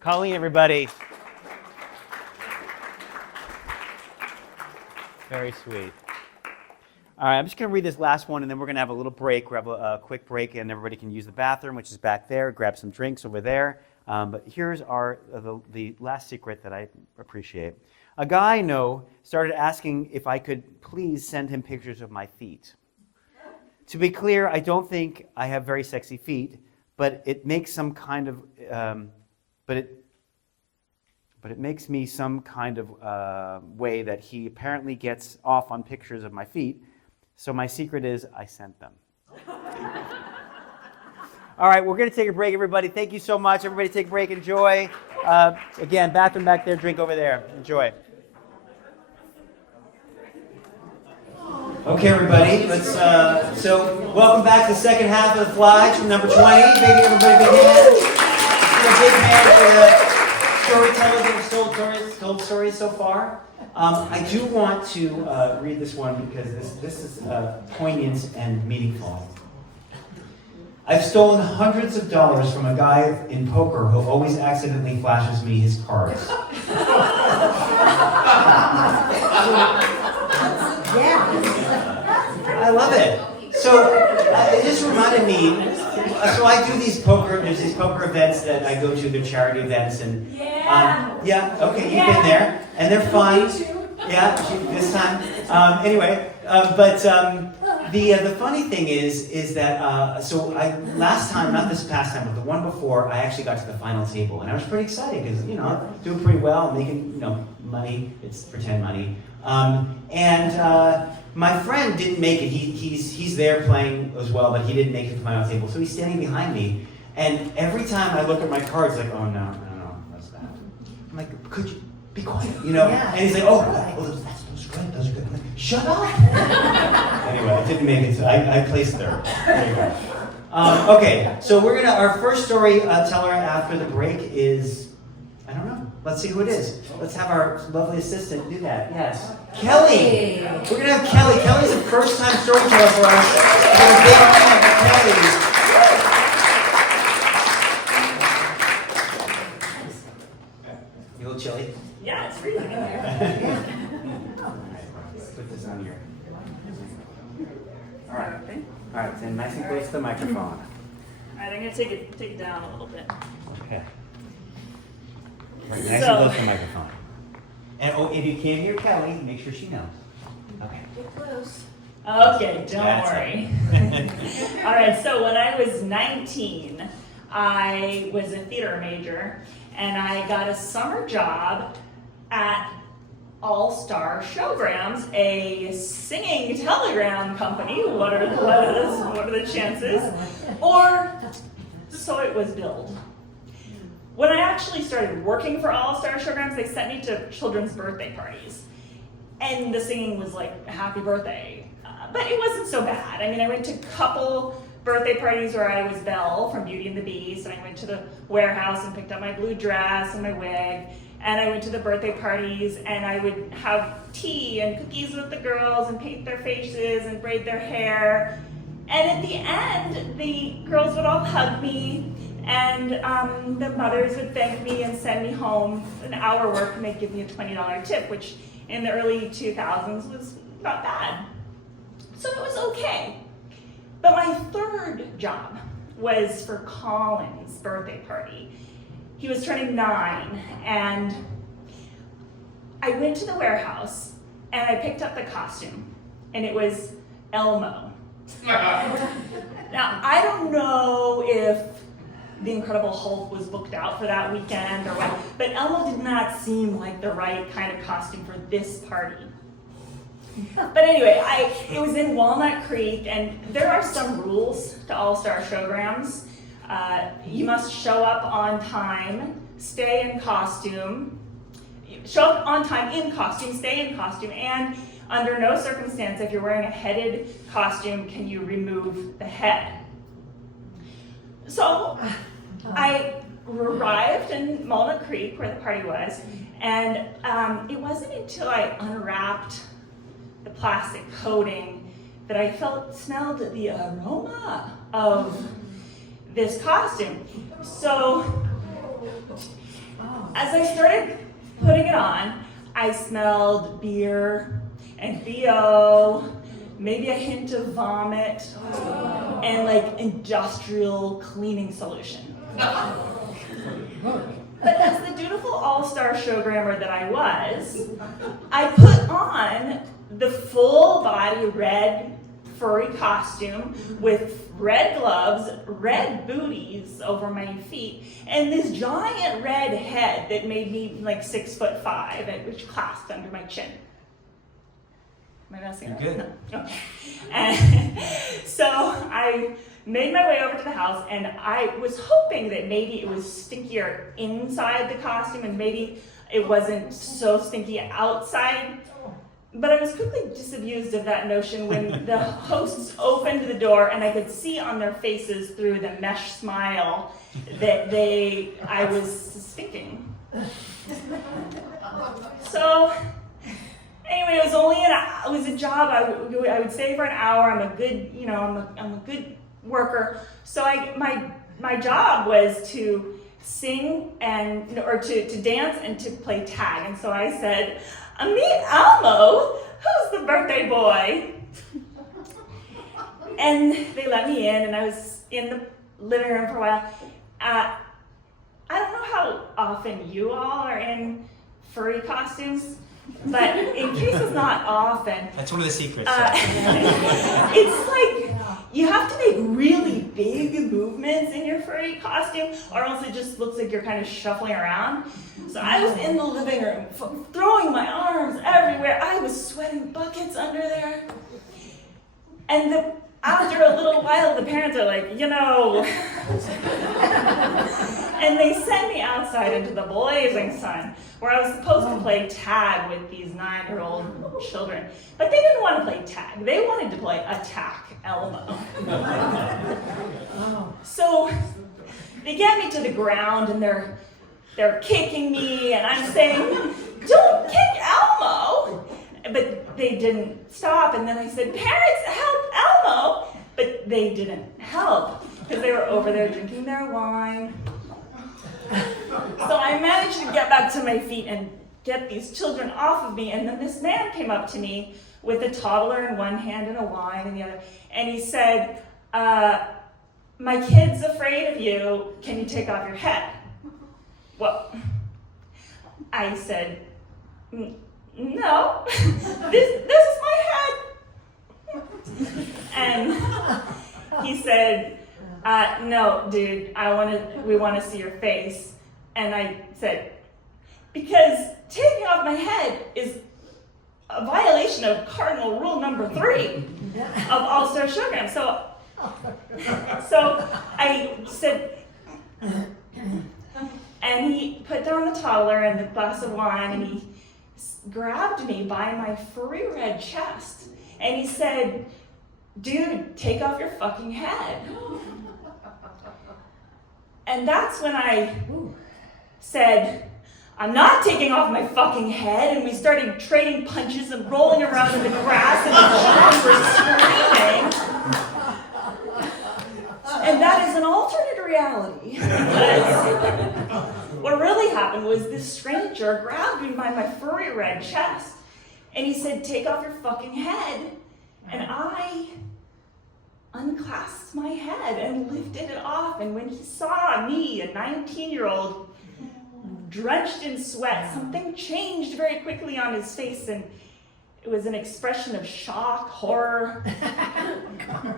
Colleen, everybody. Very sweet. All right, I'm just going to read this last one, and then we're going to have a little break. We'll have a quick break, and everybody can use the bathroom, which is back there. Grab some drinks over there. But here's the last secret that I appreciate. A guy I know started asking if I could please send him pictures of my feet. To be clear, I don't think I have very sexy feet, but it makes some kind of but it makes me some kind of way that he apparently gets off on pictures of my feet. So my secret is I sent them. All right, we're going to take a break, everybody. Thank you so much. Everybody take a break. Enjoy. Again, bathroom back there, drink over there. Enjoy. Okay, everybody. So welcome back to the second half of the Flies from number 20. Maybe everybody big hand. A big hand for the storytellers that have told stories so far. I do want to read this one because this is poignant and meaningful. I've stolen hundreds of dollars from a guy in poker who always accidentally flashes me his cards. I love it. So it just reminded me. So I do these poker. There's these poker events that I go to. They're charity events, and okay, you've been there, and they're fun. Yeah, this time. Anyway, but the funny thing is that so I last time, not this past time, but the one before, I actually got to the final table, and I was pretty excited because I'm doing pretty well, making money. It's pretend money, and. My friend didn't make it. He's there playing as well, but he didn't make it to the final table. So he's standing behind me, and every time I look at my cards, like, oh no, that's bad. I'm like, could you be quiet? And he's like, oh, those are good. I'm like, shut up. Anyway, I didn't make it. I placed third. There you go. Okay, so our first story teller after the break is, I don't know. Let's see who it is. Let's have our lovely assistant do that. Yes. Kelly! We're going to have Kelly. Kelly's a first-time storyteller for us. We're going to big hand for Kelly. You a little chilly? Yeah, it's freezing in here. Put this on here. All right, then nice and close to the microphone. All right, I'm going to take it down a little bit. Okay. Nice and close to the microphone. And if you can't hear Kelly, make sure she knows. Okay. Get close. Okay, don't worry. All right, so when I was 19, I was a theater major, and I got a summer job at All-Star Showgrams, a singing telegram company. What are the chances? Or so it was billed. When I actually started working for All-Star Showgrams, they sent me to children's birthday parties. And the singing was like, happy birthday. But it wasn't so bad. I mean, I went to a couple birthday parties where I was Belle from Beauty and the Beast, and I went to the warehouse and picked up my blue dress and my wig. And I went to the birthday parties, and I would have tea and cookies with the girls and paint their faces and braid their hair. And at the end, the girls would all hug me, and the mothers would thank me and send me home. An hour work, and they'd give me a $20 tip, which in the early 2000s was not bad. So it was okay. But my third job was for Colin's birthday party. He was turning 9, and I went to the warehouse, and I picked up the costume, and it was Elmo. Now, I don't know if The Incredible Hulk was booked out for that weekend or what. But Elmo did not seem like the right kind of costume for this party. But anyway, it was in Walnut Creek, and there are some rules to All-Star Showgrams. You must show up on time, stay in costume, show up on time in costume, stay in costume, and under no circumstance, if you're wearing a headed costume, can you remove the head. So I arrived in Walnut Creek, where the party was, and it wasn't until I unwrapped the plastic coating that I smelled the aroma of this costume. So as I started putting it on, I smelled beer and BO, maybe a hint of vomit, and like industrial cleaning solution. But as the dutiful all-star showgrammer that I was, I put on the full body red furry costume with red gloves, red booties over my feet, and this giant red head that made me like 6'5", and which clasped under my chin. Am I messing up? You're good. No. Okay. And so I made my way over to the house, and I was hoping that maybe it was stinkier inside the costume and maybe it wasn't so stinky outside. But I was quickly disabused of that notion when the hosts opened the door and I could see on their faces through the mesh smile that I was stinking. So anyway, it was a job I would stay for an hour. I'm a good, I'm a good worker. So my job was to sing or to dance and to play tag. And so I said, "Meet Elmo, who's the birthday boy?" And they let me in, and I was in the living room for a while. I don't know how often you all are in furry costumes, but in case it's not often, That's one of the secrets. it's like you have to make really big movements in your furry costume, or else it just looks like you're kind of shuffling around. So I was in the living room, throwing my arms everywhere. I was sweating buckets under there. And after a little while, the parents are like, and they sent me outside into the blazing sun, where I was supposed to play tag with these 9-year-old children. But they didn't want to play tag. They wanted to play Attack Elmo. So they get me to the ground, and they're kicking me, and I'm saying, "Don't kick Elmo!" But they didn't stop, and then I said, "Parents, help Elmo!" But they didn't help, because they were over there drinking their wine. So I managed to get back to my feet and get these children off of me, and then this man came up to me with a toddler in one hand and a wine in the other, and he said, "My kid's afraid of you. Can you take off your head?" Well, I said, "No, this is my head." And he said, "No, dude, we want to see your face." And I said, "Because taking off my head is a violation of cardinal rule number 3 of All-Star Showgram." So I said, and he put down the toddler and the glass of wine, and he grabbed me by my furry red chest, and he said, "Dude, take off your fucking head." And that's when I said, "I'm not taking off my fucking head," and we started trading punches and rolling around in the grass, and the children were screaming. And that is an alternate reality. Because what really happened was this stranger grabbed me by my furry red chest, and he said, "Take off your fucking head." And I unclasped my head and lifted it off, and when he saw me, a 19-year-old, drenched in sweat, something changed very quickly on his face, and it was an expression of shock, horror.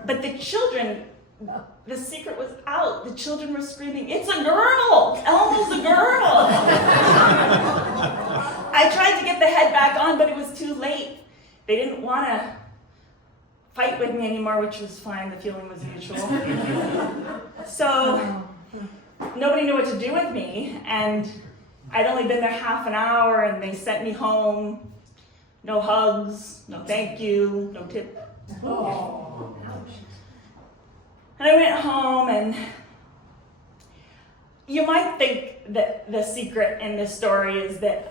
But the children the secret was out. The children were screaming, "It's a girl! Elmo's a girl!" I tried to get the head back on, but it was too late. They didn't want to fight with me anymore, which was fine. The feeling was mutual. So nobody knew what to do with me, and I'd only been there half an hour, and they sent me home. No hugs, no thank you, no tip. And I went home, and you might think that the secret in this story is that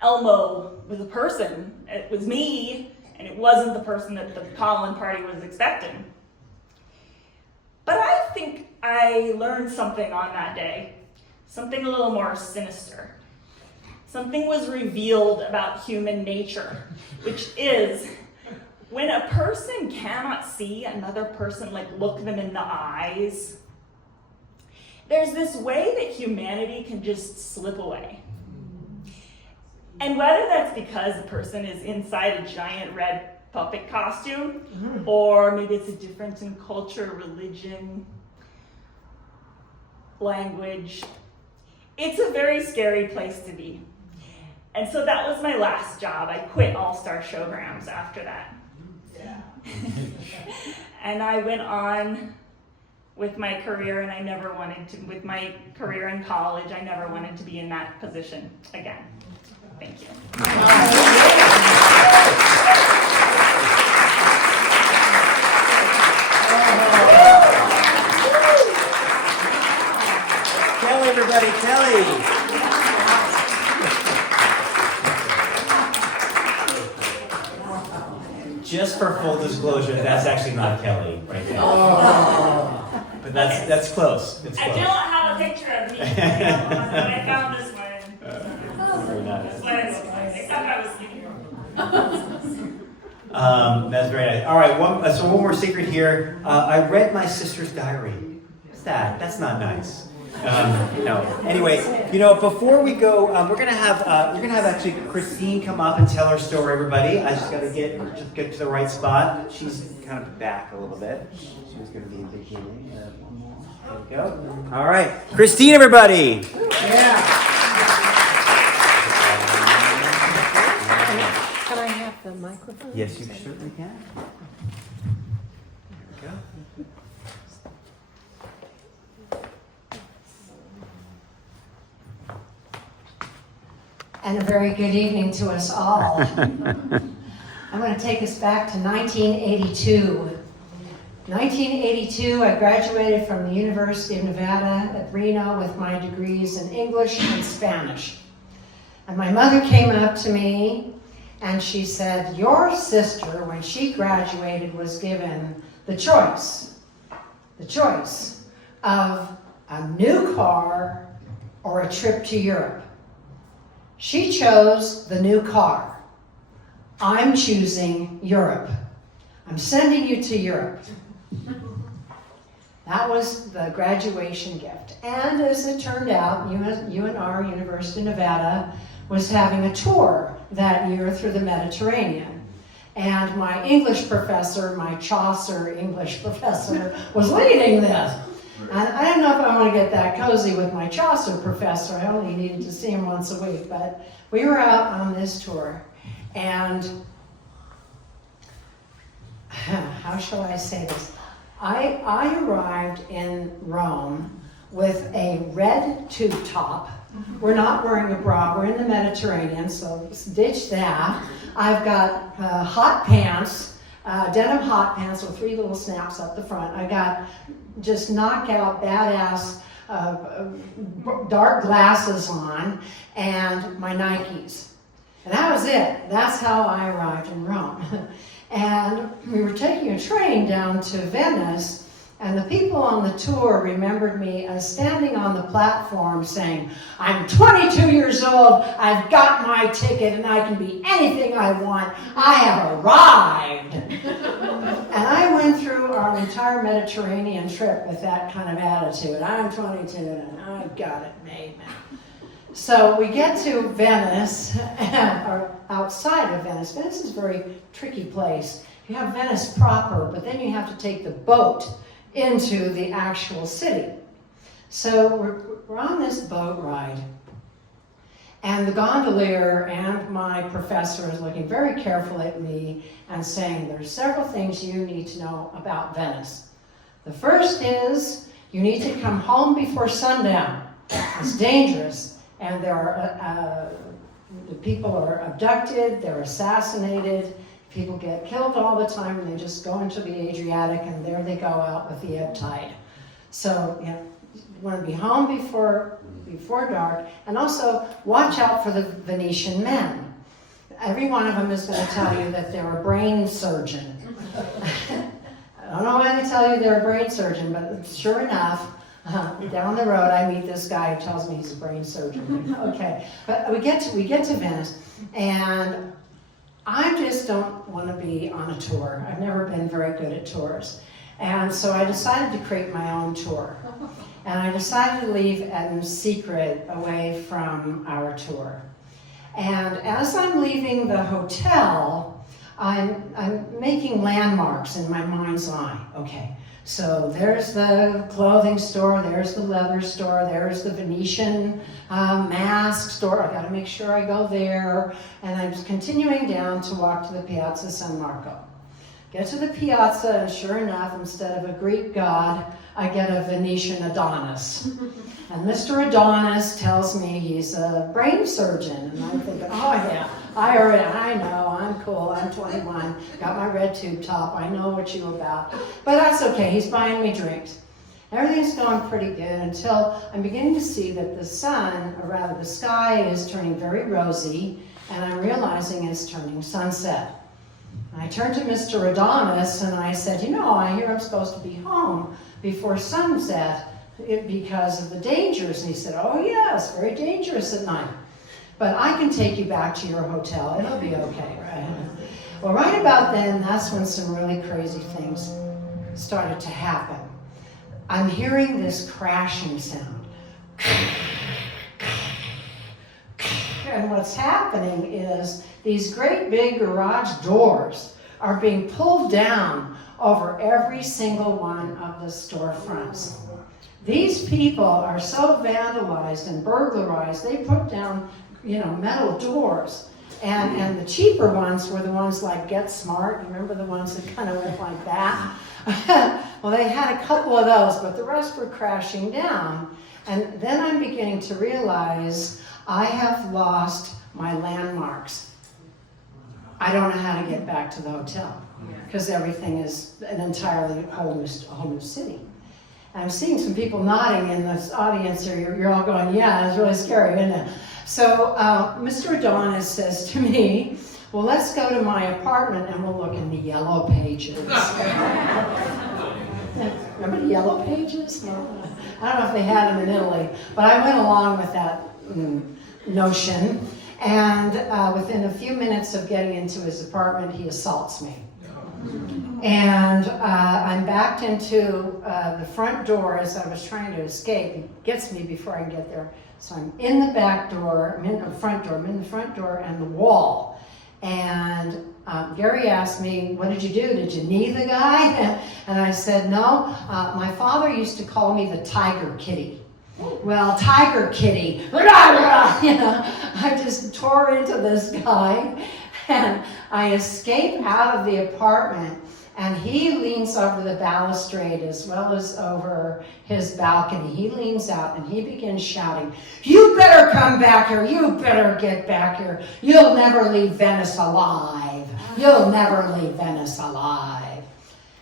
Elmo was a person. It was me, and it wasn't the person that the pollen party was expecting. But I think I learned something on that day, something a little more sinister. Something was revealed about human nature, which is when a person cannot see another person, like look them in the eyes, there's this way that humanity can just slip away. And whether that's because a person is inside a giant red puppet costume, or maybe it's a difference in culture, religion, language, it's a very scary place to be. And so that was my last job. I quit All-Star Showgrams after that. Yeah. And I went on with my career, and I never wanted to, with my career in college, I never wanted to be in that position again. Thank you. Kelly, everybody, Kelly. Just for full disclosure, that's actually not Kelly right there. But that's close. It's I close. don't have a picture of me, but I found this one. Very nice. That's what it looks like, except I was sleeping. That's very nice. All right, so one more secret here. I read my sister's diary. What's that? That's not nice. Anyway, before we go, we're gonna have actually Christine come up and tell her story. Everybody, I just gotta get to the right spot. She's kind of back a little bit. She was gonna be in the beginning. One more. There we go. All right, Christine, everybody. Yeah. Can I have the microphone? Yes, you certainly can. There we go. And a very good evening to us all. I'm going to take us back to 1982. 1982, I graduated from the University of Nevada at Reno with my degrees in English and Spanish. And my mother came up to me and she said, your sister, when she graduated, was given the choice of a new car or a trip to Europe. She chose the new car. I'm choosing Europe. I'm sending you to Europe. That was the graduation gift. And as it turned out, UNR, University of Nevada, was having a tour that year through the Mediterranean. And my English professor, my Chaucer English professor, was leading this. And I don't know if I want to get that cozy with my Chaucer professor. I only needed to see him once a week, but we were out on this tour. And how shall I say this? I arrived in Rome with a red tube top. We're not wearing a bra, we're in the Mediterranean, so ditch that. I've got hot pants, denim hot pants with 3 little snaps up the front. I got just knockout, badass, dark glasses on, and my Nikes. And that was it. That's how I arrived in Rome. And we were taking a train down to Venice, and the people on the tour remembered me as standing on the platform saying, I'm 22 years old, I've got my ticket, and I can be anything I want. I have arrived. And I went through our entire Mediterranean trip with that kind of attitude. I'm 22 and I've got it made, man. So we get to Venice, or outside of Venice. Venice is a very tricky place. You have Venice proper, but then you have to take the boat into the actual city. So we're on this boat ride, and the gondolier and my professor is looking very carefully at me and saying, there's several things you need to know about Venice. The first is, you need to come home before sundown. It's dangerous, and there are the people are abducted, they're assassinated, people get killed all the time, and they just go into the Adriatic, and there they go out with the ebb tide. So, you want to be home before dark, and also watch out for the Venetian men. Every one of them is going to tell you that they're a brain surgeon. I don't know why they tell you they're a brain surgeon, but sure enough, down the road I meet this guy who tells me he's a brain surgeon. Okay, but we get to Venice, and I just don't want to be on a tour. I've never been very good at tours. And so I decided to create my own tour. And I decided to leave in secret away from our tour. And as I'm leaving the hotel, I'm making landmarks in my mind's eye. Okay, so there's the clothing store, there's the leather store, there's the Venetian mask store. I gotta make sure I go there. And I'm continuing down to walk to the Piazza San Marco. Get to the piazza, and sure enough, instead of a Greek god, I get a Venetian Adonis. And Mr. Adonis tells me he's a brain surgeon. And I'm thinking, oh yeah, I know, I'm cool, I'm 21, got my red tube top, I know what you're about. But that's okay, he's buying me drinks. Everything's going pretty good until I'm beginning to see that the sun, or rather the sky, is turning very rosy, and I'm realizing it's turning sunset. I turned to Mr. Adonis and I said, you know, I hear I'm supposed to be home before sunset because of the dangers. And he said, oh yeah, it's very dangerous at night. But I can take you back to your hotel. It'll be okay, right? Well, right about then, that's when some really crazy things started to happen. I'm hearing this crashing sound. And what's happening is these great big garage doors are being pulled down over every single one of the storefronts. These people are so vandalized and burglarized, they put down, metal doors. And the cheaper ones were the ones like Get Smart. You remember the ones that kind of went like that? Well, they had a couple of those, but the rest were crashing down. And then I'm beginning to realize I have lost my landmarks. I don't know how to get back to the hotel because everything is an entirely whole new city. And I'm seeing some people nodding in this audience here. You're all going, yeah, it's really scary, isn't it? So Mr. Adonis says to me, well, let's go to my apartment and we'll look in the yellow pages. Remember the yellow pages? No. I don't know if they had them in Italy, but I went along with that notion. And within a few minutes of getting into his apartment, he assaults me. And I'm backed into the front door as I was trying to escape. He gets me before I can get there. So I'm in the back door, I'm in the front door and the wall. And Gary asked me, what did you do? Did you knee the guy? And I said, no. My father used to call me the Tiger Kitty. Well, Tiger Kitty, I just tore into this guy, and I escape out of the apartment, and he leans over the balustrade as well as over his balcony. He leans out and he begins shouting, you better come back here, you better get back here. You'll never leave Venice alive. You'll never leave Venice alive.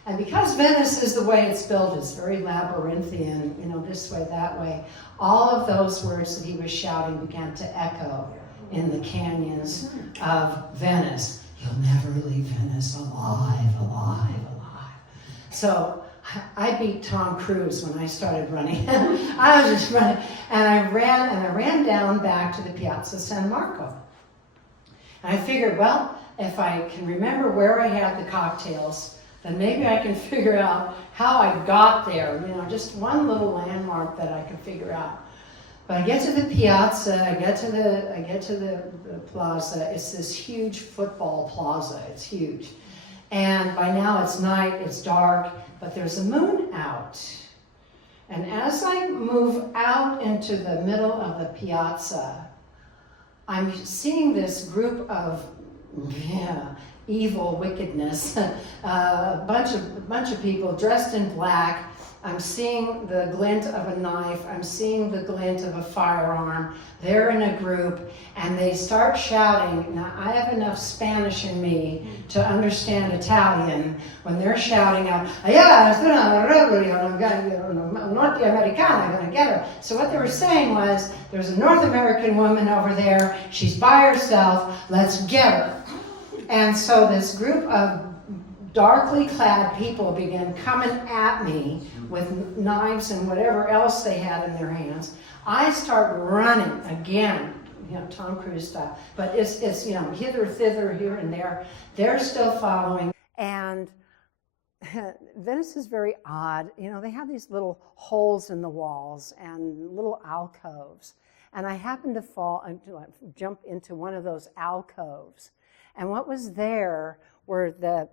And because Venice is the way it's built, it's very labyrinthian, this way, that way. All of those words that he was shouting began to echo in the canyons of Venice. You'll never leave Venice alive, alive, alive. So I beat Tom Cruise when I started running. I was just running, and I ran down back to the Piazza San Marco. And I figured, well, if I can remember where I had the cocktails, then maybe I can figure out how I got there, just one little landmark that I can figure out. But I get to the piazza, I get to the plaza. It's this huge football plaza, it's huge. And by now it's night, it's dark, but there's a moon out. And as I move out into the middle of the piazza, I'm seeing this group of evil wickedness, a bunch of people dressed in black. I'm seeing the glint of a knife. I'm seeing the glint of a firearm. They're in a group, and they start shouting. Now, I have enough Spanish in me to understand Italian when they're shouting out, "Yeah, it's North Americana, gonna get her." So what they were saying was, there's a North American woman over there. She's by herself. Let's get her. And so this group of darkly clad people began coming at me with knives and whatever else they had in their hands. I start running again, Tom Cruise style. But it's hither, thither, here and there. They're still following. And Venice is very odd. They have these little holes in the walls and little alcoves. And I happened to jump into one of those alcoves. And what was there were the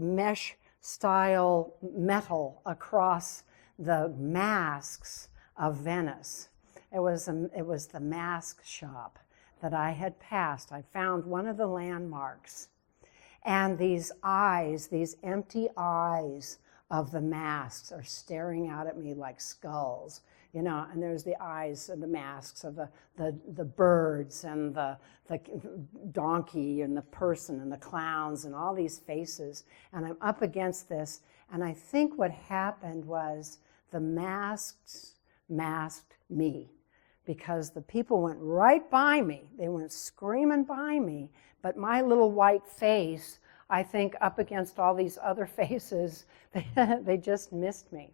mesh style metal across the masks of Venice. It was the mask shop that I had passed. I found one of the landmarks. And these eyes, these empty eyes of the masks are staring out at me like skulls. And there's the eyes and the masks of the birds and the donkey and the person and the clowns and all these faces. And I'm up against this. And I think what happened was the masks masked me, because the people went right by me. They went screaming by me. But my little white face, I think, up against all these other faces, they just missed me.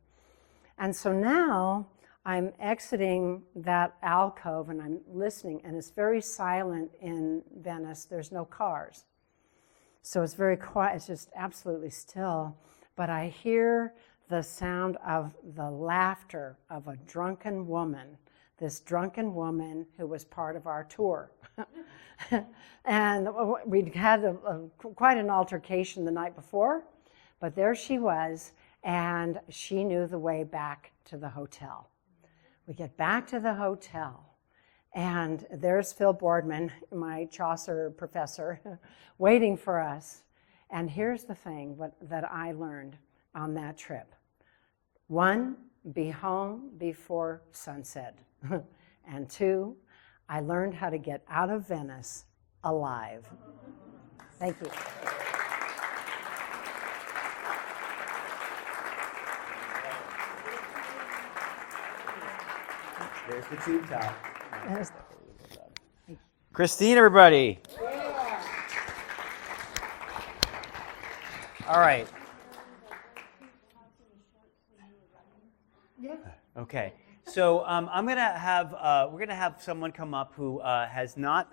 And so now I'm exiting that alcove and I'm listening, and it's very silent in Venice. There's no cars. So it's very quiet. It's just absolutely still. But I hear the sound of the laughter of a drunken woman, this drunken woman who was part of our tour. And we'd had quite an altercation the night before, but there she was, and she knew the way back to the hotel. We get back to the hotel, and there's Phil Boardman, my Chaucer professor, waiting for us. And here's the thing that I learned on that trip. 1, be home before sunset. And 2, I learned how to get out of Venice alive. Thank you. There's the tube top. There's- Christine, everybody. All right. Okay. So I'm gonna have we're gonna have someone come up who has not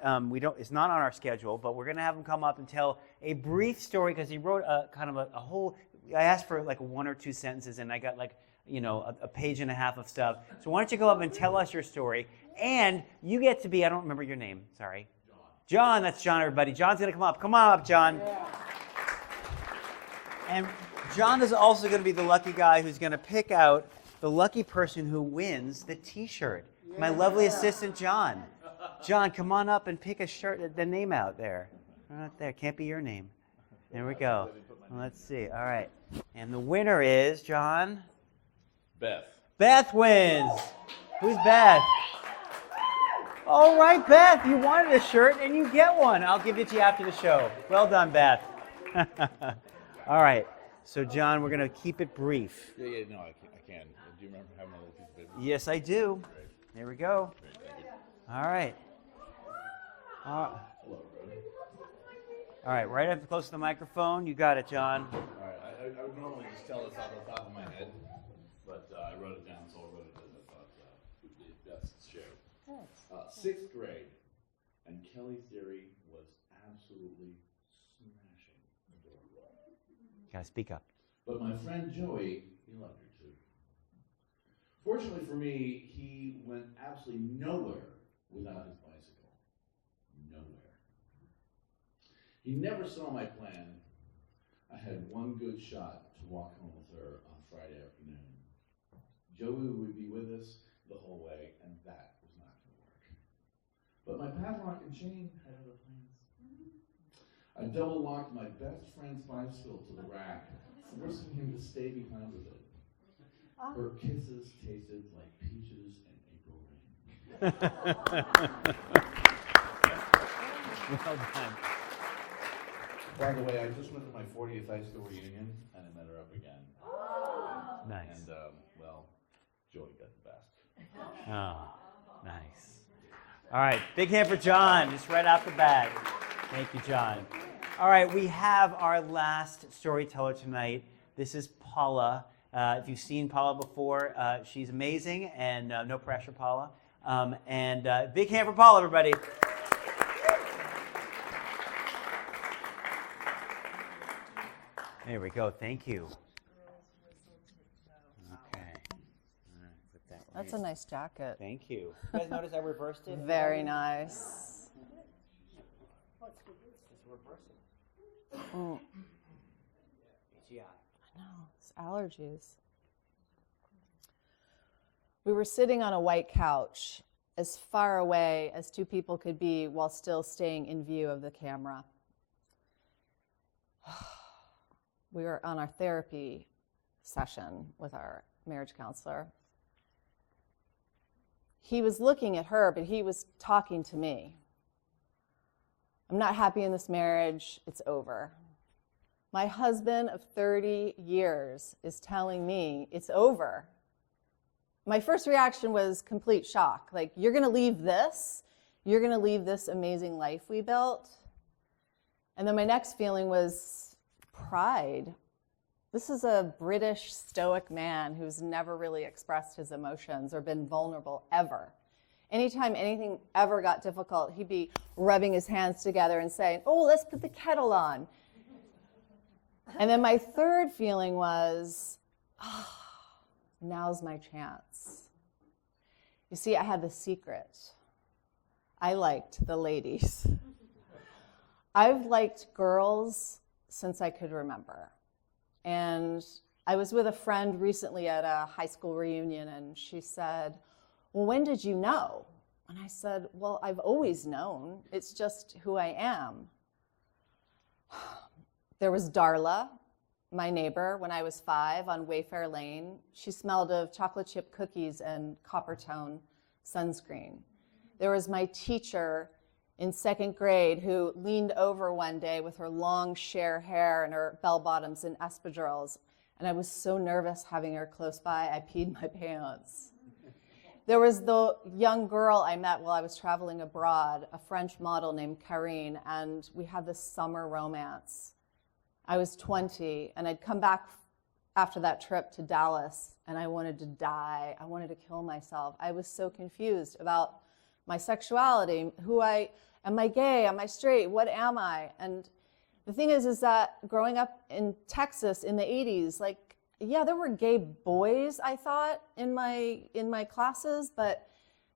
is not on our schedule, but we're gonna have him come up and tell a brief story, because he wrote a whole. I asked for like 1 or 2 sentences, and I got like a page and a half of stuff. So why don't you go up and tell us your story? And you get to be, I don't remember your name, sorry. John, that's John, everybody. John's going to come up. Come on up, John. Yeah. And John is also going to be the lucky guy who's going to pick out the lucky person who wins the T-shirt. Yeah. My lovely assistant, John. John, come on up and pick a shirt, the name out there. Right there, can't be your name. There we go. Well, let's see, all right. And the winner is, John? Beth. Beth wins. Who's Beth? All right, Beth, you wanted a shirt and you get one. I'll give it to you after the show. Well done, Beth. All right, so John, we're going to keep it brief. No, I can. Do you remember having a little piece of paper? Yes, I do. Great. Here we go. Great, thank you. All right. Hello, everybody. All right, right up close to the microphone. You got it, John. All right, I would normally just tell this off the top of my head, but I wrote it down, so I wrote it because I thought it would be best to share. 6th grade, and Kelly Theory was absolutely smashing adorable. Gotta speak up. But my friend Joey, he loved her too. Fortunately for me, he went absolutely nowhere without his bicycle. Nowhere. He never saw my plan. I had one good shot to walk home with her on Joey would be with us the whole way, and that was not going to work. But my padlock and chain had other plans. I double locked my best friend's bicycle to the rack, forcing him to stay behind with it. Her kisses tasted like peaches and April rain. Well done. By the way, I just went to my 40th high school reunion, and I met her up again. Nice. And, well, Joey got the best. Oh, nice. All right, big hand for John, just right out the bat. Thank you, John. All right, we have our last storyteller tonight. This is Paula. If you've seen Paula before, she's amazing, and no pressure, Paula. And big hand for Paula, everybody. There we go. Thank you. Okay. All right, put that right. That's a nice jacket. Thank you. You guys notice I reversed it? Very nice. Just reverse it. Mm. AGI. I know, it's allergies. We were sitting on a white couch, as far away as two people could be while still staying in view of the camera. We were on our therapy session with our marriage counselor. He was looking at her, but he was talking to me. I'm not happy in this marriage. It's over. My husband of 30 years is telling me it's over. My first reaction was complete shock. Like, you're going to leave this? You're going to leave this amazing life we built? And then my next feeling was pride. This is a British stoic man who's never really expressed his emotions or been vulnerable ever. Anytime anything ever got difficult, he'd be rubbing his hands together and saying, oh, let's put the kettle on. And then my third feeling was, oh, now's my chance. You see, I had the secret. I liked the ladies. I've liked girls since I could remember. And I was with a friend recently at a high school reunion, and she said, well, when did you know? And I said, well, I've always known. It's just who I am. There was Darla, my neighbor, when I was 5 on Wayfair Lane. She smelled of chocolate chip cookies and copper tone sunscreen. There was my teacher in 2nd grade who leaned over one day with her long Cher hair and her bell bottoms and espadrilles. And I was so nervous having her close by, I peed my pants. There was the young girl I met while I was traveling abroad, a French model named Karine, and we had this summer romance. I was 20, and I'd come back after that trip to Dallas, and I wanted to die. I wanted to kill myself. I was so confused about my sexuality. Am I gay? Am I straight? What am I? And the thing is that growing up in Texas in the 80s, like, yeah, there were gay boys, I thought, in my classes, but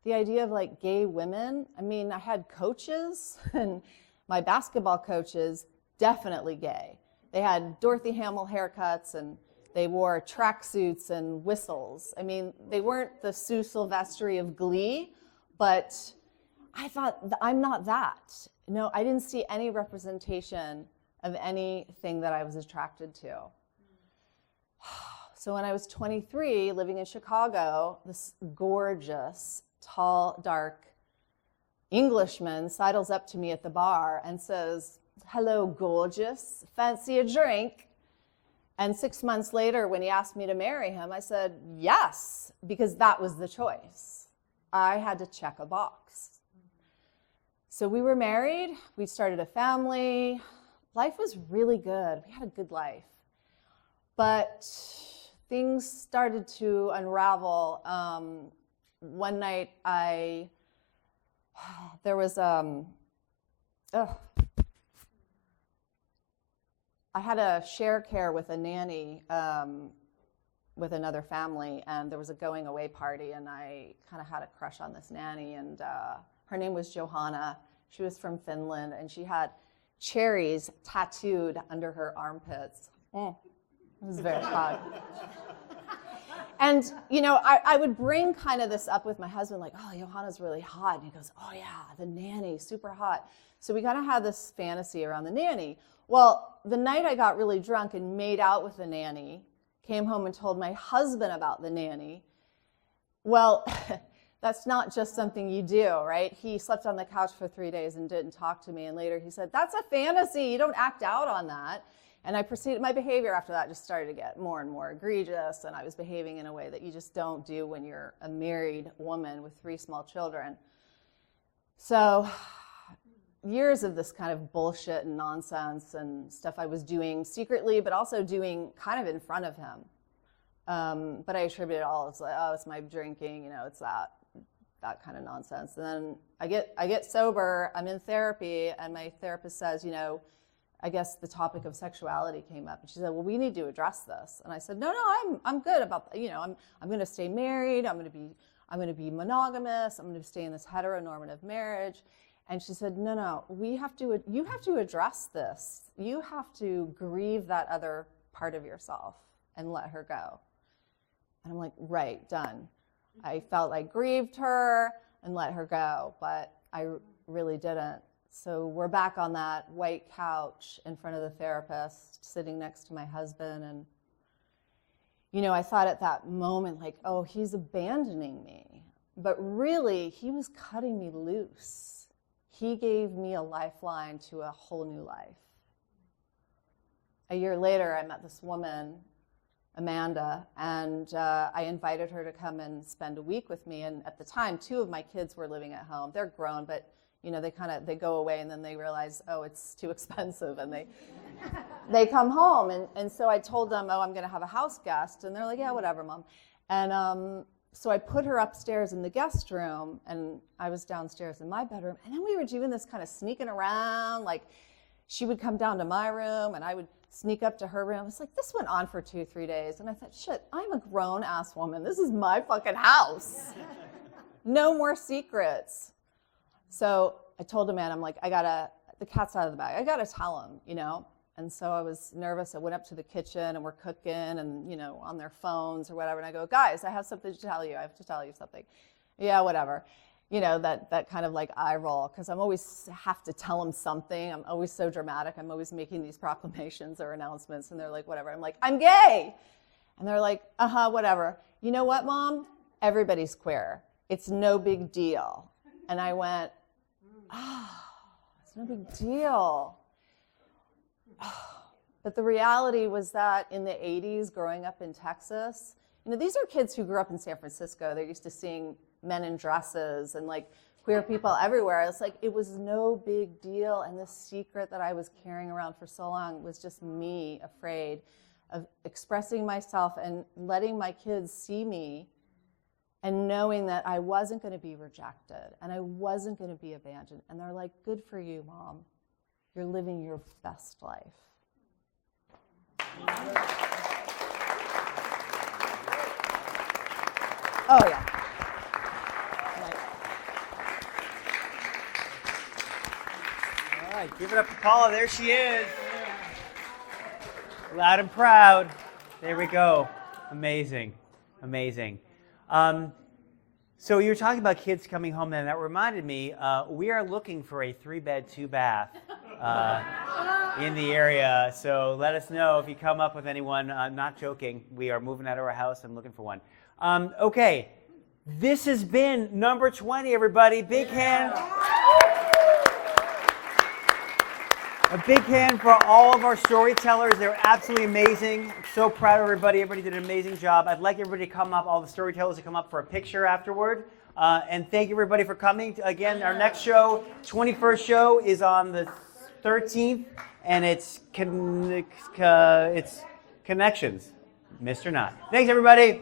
the idea of like gay women, I mean, I had coaches, and my basketball coaches, definitely gay. They had Dorothy Hamill haircuts, and they wore tracksuits and whistles. I mean, they weren't the Sue Silvestri of Glee, but I thought, I'm not that. No, I didn't see any representation of anything that I was attracted to. So when I was 23, living in Chicago, this gorgeous, tall, dark Englishman sidles up to me at the bar and says, hello, gorgeous, fancy a drink? And 6 months later, when he asked me to marry him, I said, yes, because that was the choice. I had to check a box. So we were married, we started a family. Life was really good. We had a good life. But things started to unravel. One night I had a share care with a nanny with another family, and there was a going away party, and I kind of had a crush on this nanny, and her name was Johanna. She was from Finland, and she had cherries tattooed under her armpits. It was very hot. And, you know, I would bring kind of this up with my husband, like, oh, Johanna's really hot. And he goes, oh, yeah, the nanny, super hot. So we kind of had this fantasy around the nanny. Well, the night I got really drunk and made out with the nanny, came home and told my husband about the nanny, well, that's not just something you do, right? He slept on the couch for 3 days and didn't talk to me. And later he said, that's a fantasy. You don't act out on that. And my behavior after that just started to get more and more egregious, and I was behaving in a way that you just don't do when you're a married woman with 3 small children. So years of this kind of bullshit and nonsense and stuff I was doing secretly, but also doing kind of in front of him. But I attribute it all, it's like, oh, it's my drinking, you know, it's that kind of nonsense. And then I get sober, I'm in therapy, and my therapist says, you know, I guess the topic of sexuality came up, and she said, well, we need to address this. And I said, no, I'm good about, you know, I'm going to stay married. I'm going to be monogamous. I'm going to stay in this heteronormative marriage. And she said, no, you have to address this. You have to grieve that other part of yourself and let her go. And I'm like, right, done. I felt I grieved her and let her go, but I really didn't. So we're back on that white couch in front of the therapist, sitting next to my husband. And, you know, I thought at that moment, like, oh, he's abandoning me. But really, he was cutting me loose. He gave me a lifeline to a whole new life. A year later, I met this woman, Amanda, and I invited her to come and spend a week with me. And at the time, 2 of my kids were living at home. They're grown, but you know, they go away and then they realize, oh, it's too expensive, and they come home. And so I told them, oh, I'm going to have a house guest, and they're like, yeah, whatever, Mom. And so I put her upstairs in the guest room, and I was downstairs in my bedroom, and then we were doing this kind of sneaking around, like she would come down to my room, and I would sneak up to her room. It's like, this went on for 2-3 days, and I thought, shit, I'm a grown-ass woman. This is my fucking house. No more secrets. So I told Amanda, I'm like, the cat's out of the bag. I gotta tell him, you know? And so I was nervous. I went up to the kitchen, and we're cooking and, you know, on their phones or whatever. And I go, guys, I have something to tell you. I have to tell you something. Yeah, whatever. You know, that kind of like eye roll, because I'm always have to tell them something. I'm always so dramatic. I'm always making these proclamations or announcements, and they're like, whatever. I'm like, I'm gay. And they're like, whatever. You know what, Mom? Everybody's queer. It's no big deal. And I went, oh, it's no big deal. But the reality was that in the 80s, growing up in Texas, you know, these are kids who grew up in San Francisco. They're used to seeing men in dresses and like queer people everywhere. It's like, it was no big deal. And this secret that I was carrying around for so long was just me afraid of expressing myself and letting my kids see me, and knowing that I wasn't going to be rejected and I wasn't going to be abandoned. And they're like, good for you, Mom. You're living your best life. Oh, yeah. All right, give it up to Paula. There she is. Loud and proud. There we go. Amazing. Amazing. So you were talking about kids coming home, and that reminded me, we are looking for a 3-bed, 2-bath in the area. So let us know if you come up with anyone. I'm not joking. We are moving out of our house and looking for one. Okay, this has been number 20, everybody. Big hand. A big hand for all of our storytellers. They're absolutely amazing. I'm so proud of everybody. Everybody did an amazing job. I'd like everybody to come up, all the storytellers to come up for a picture afterward. And thank you, everybody, for coming. Again, our next show, 21st show, is on the 13th, and it's Connections. Missed or not. Thanks, everybody.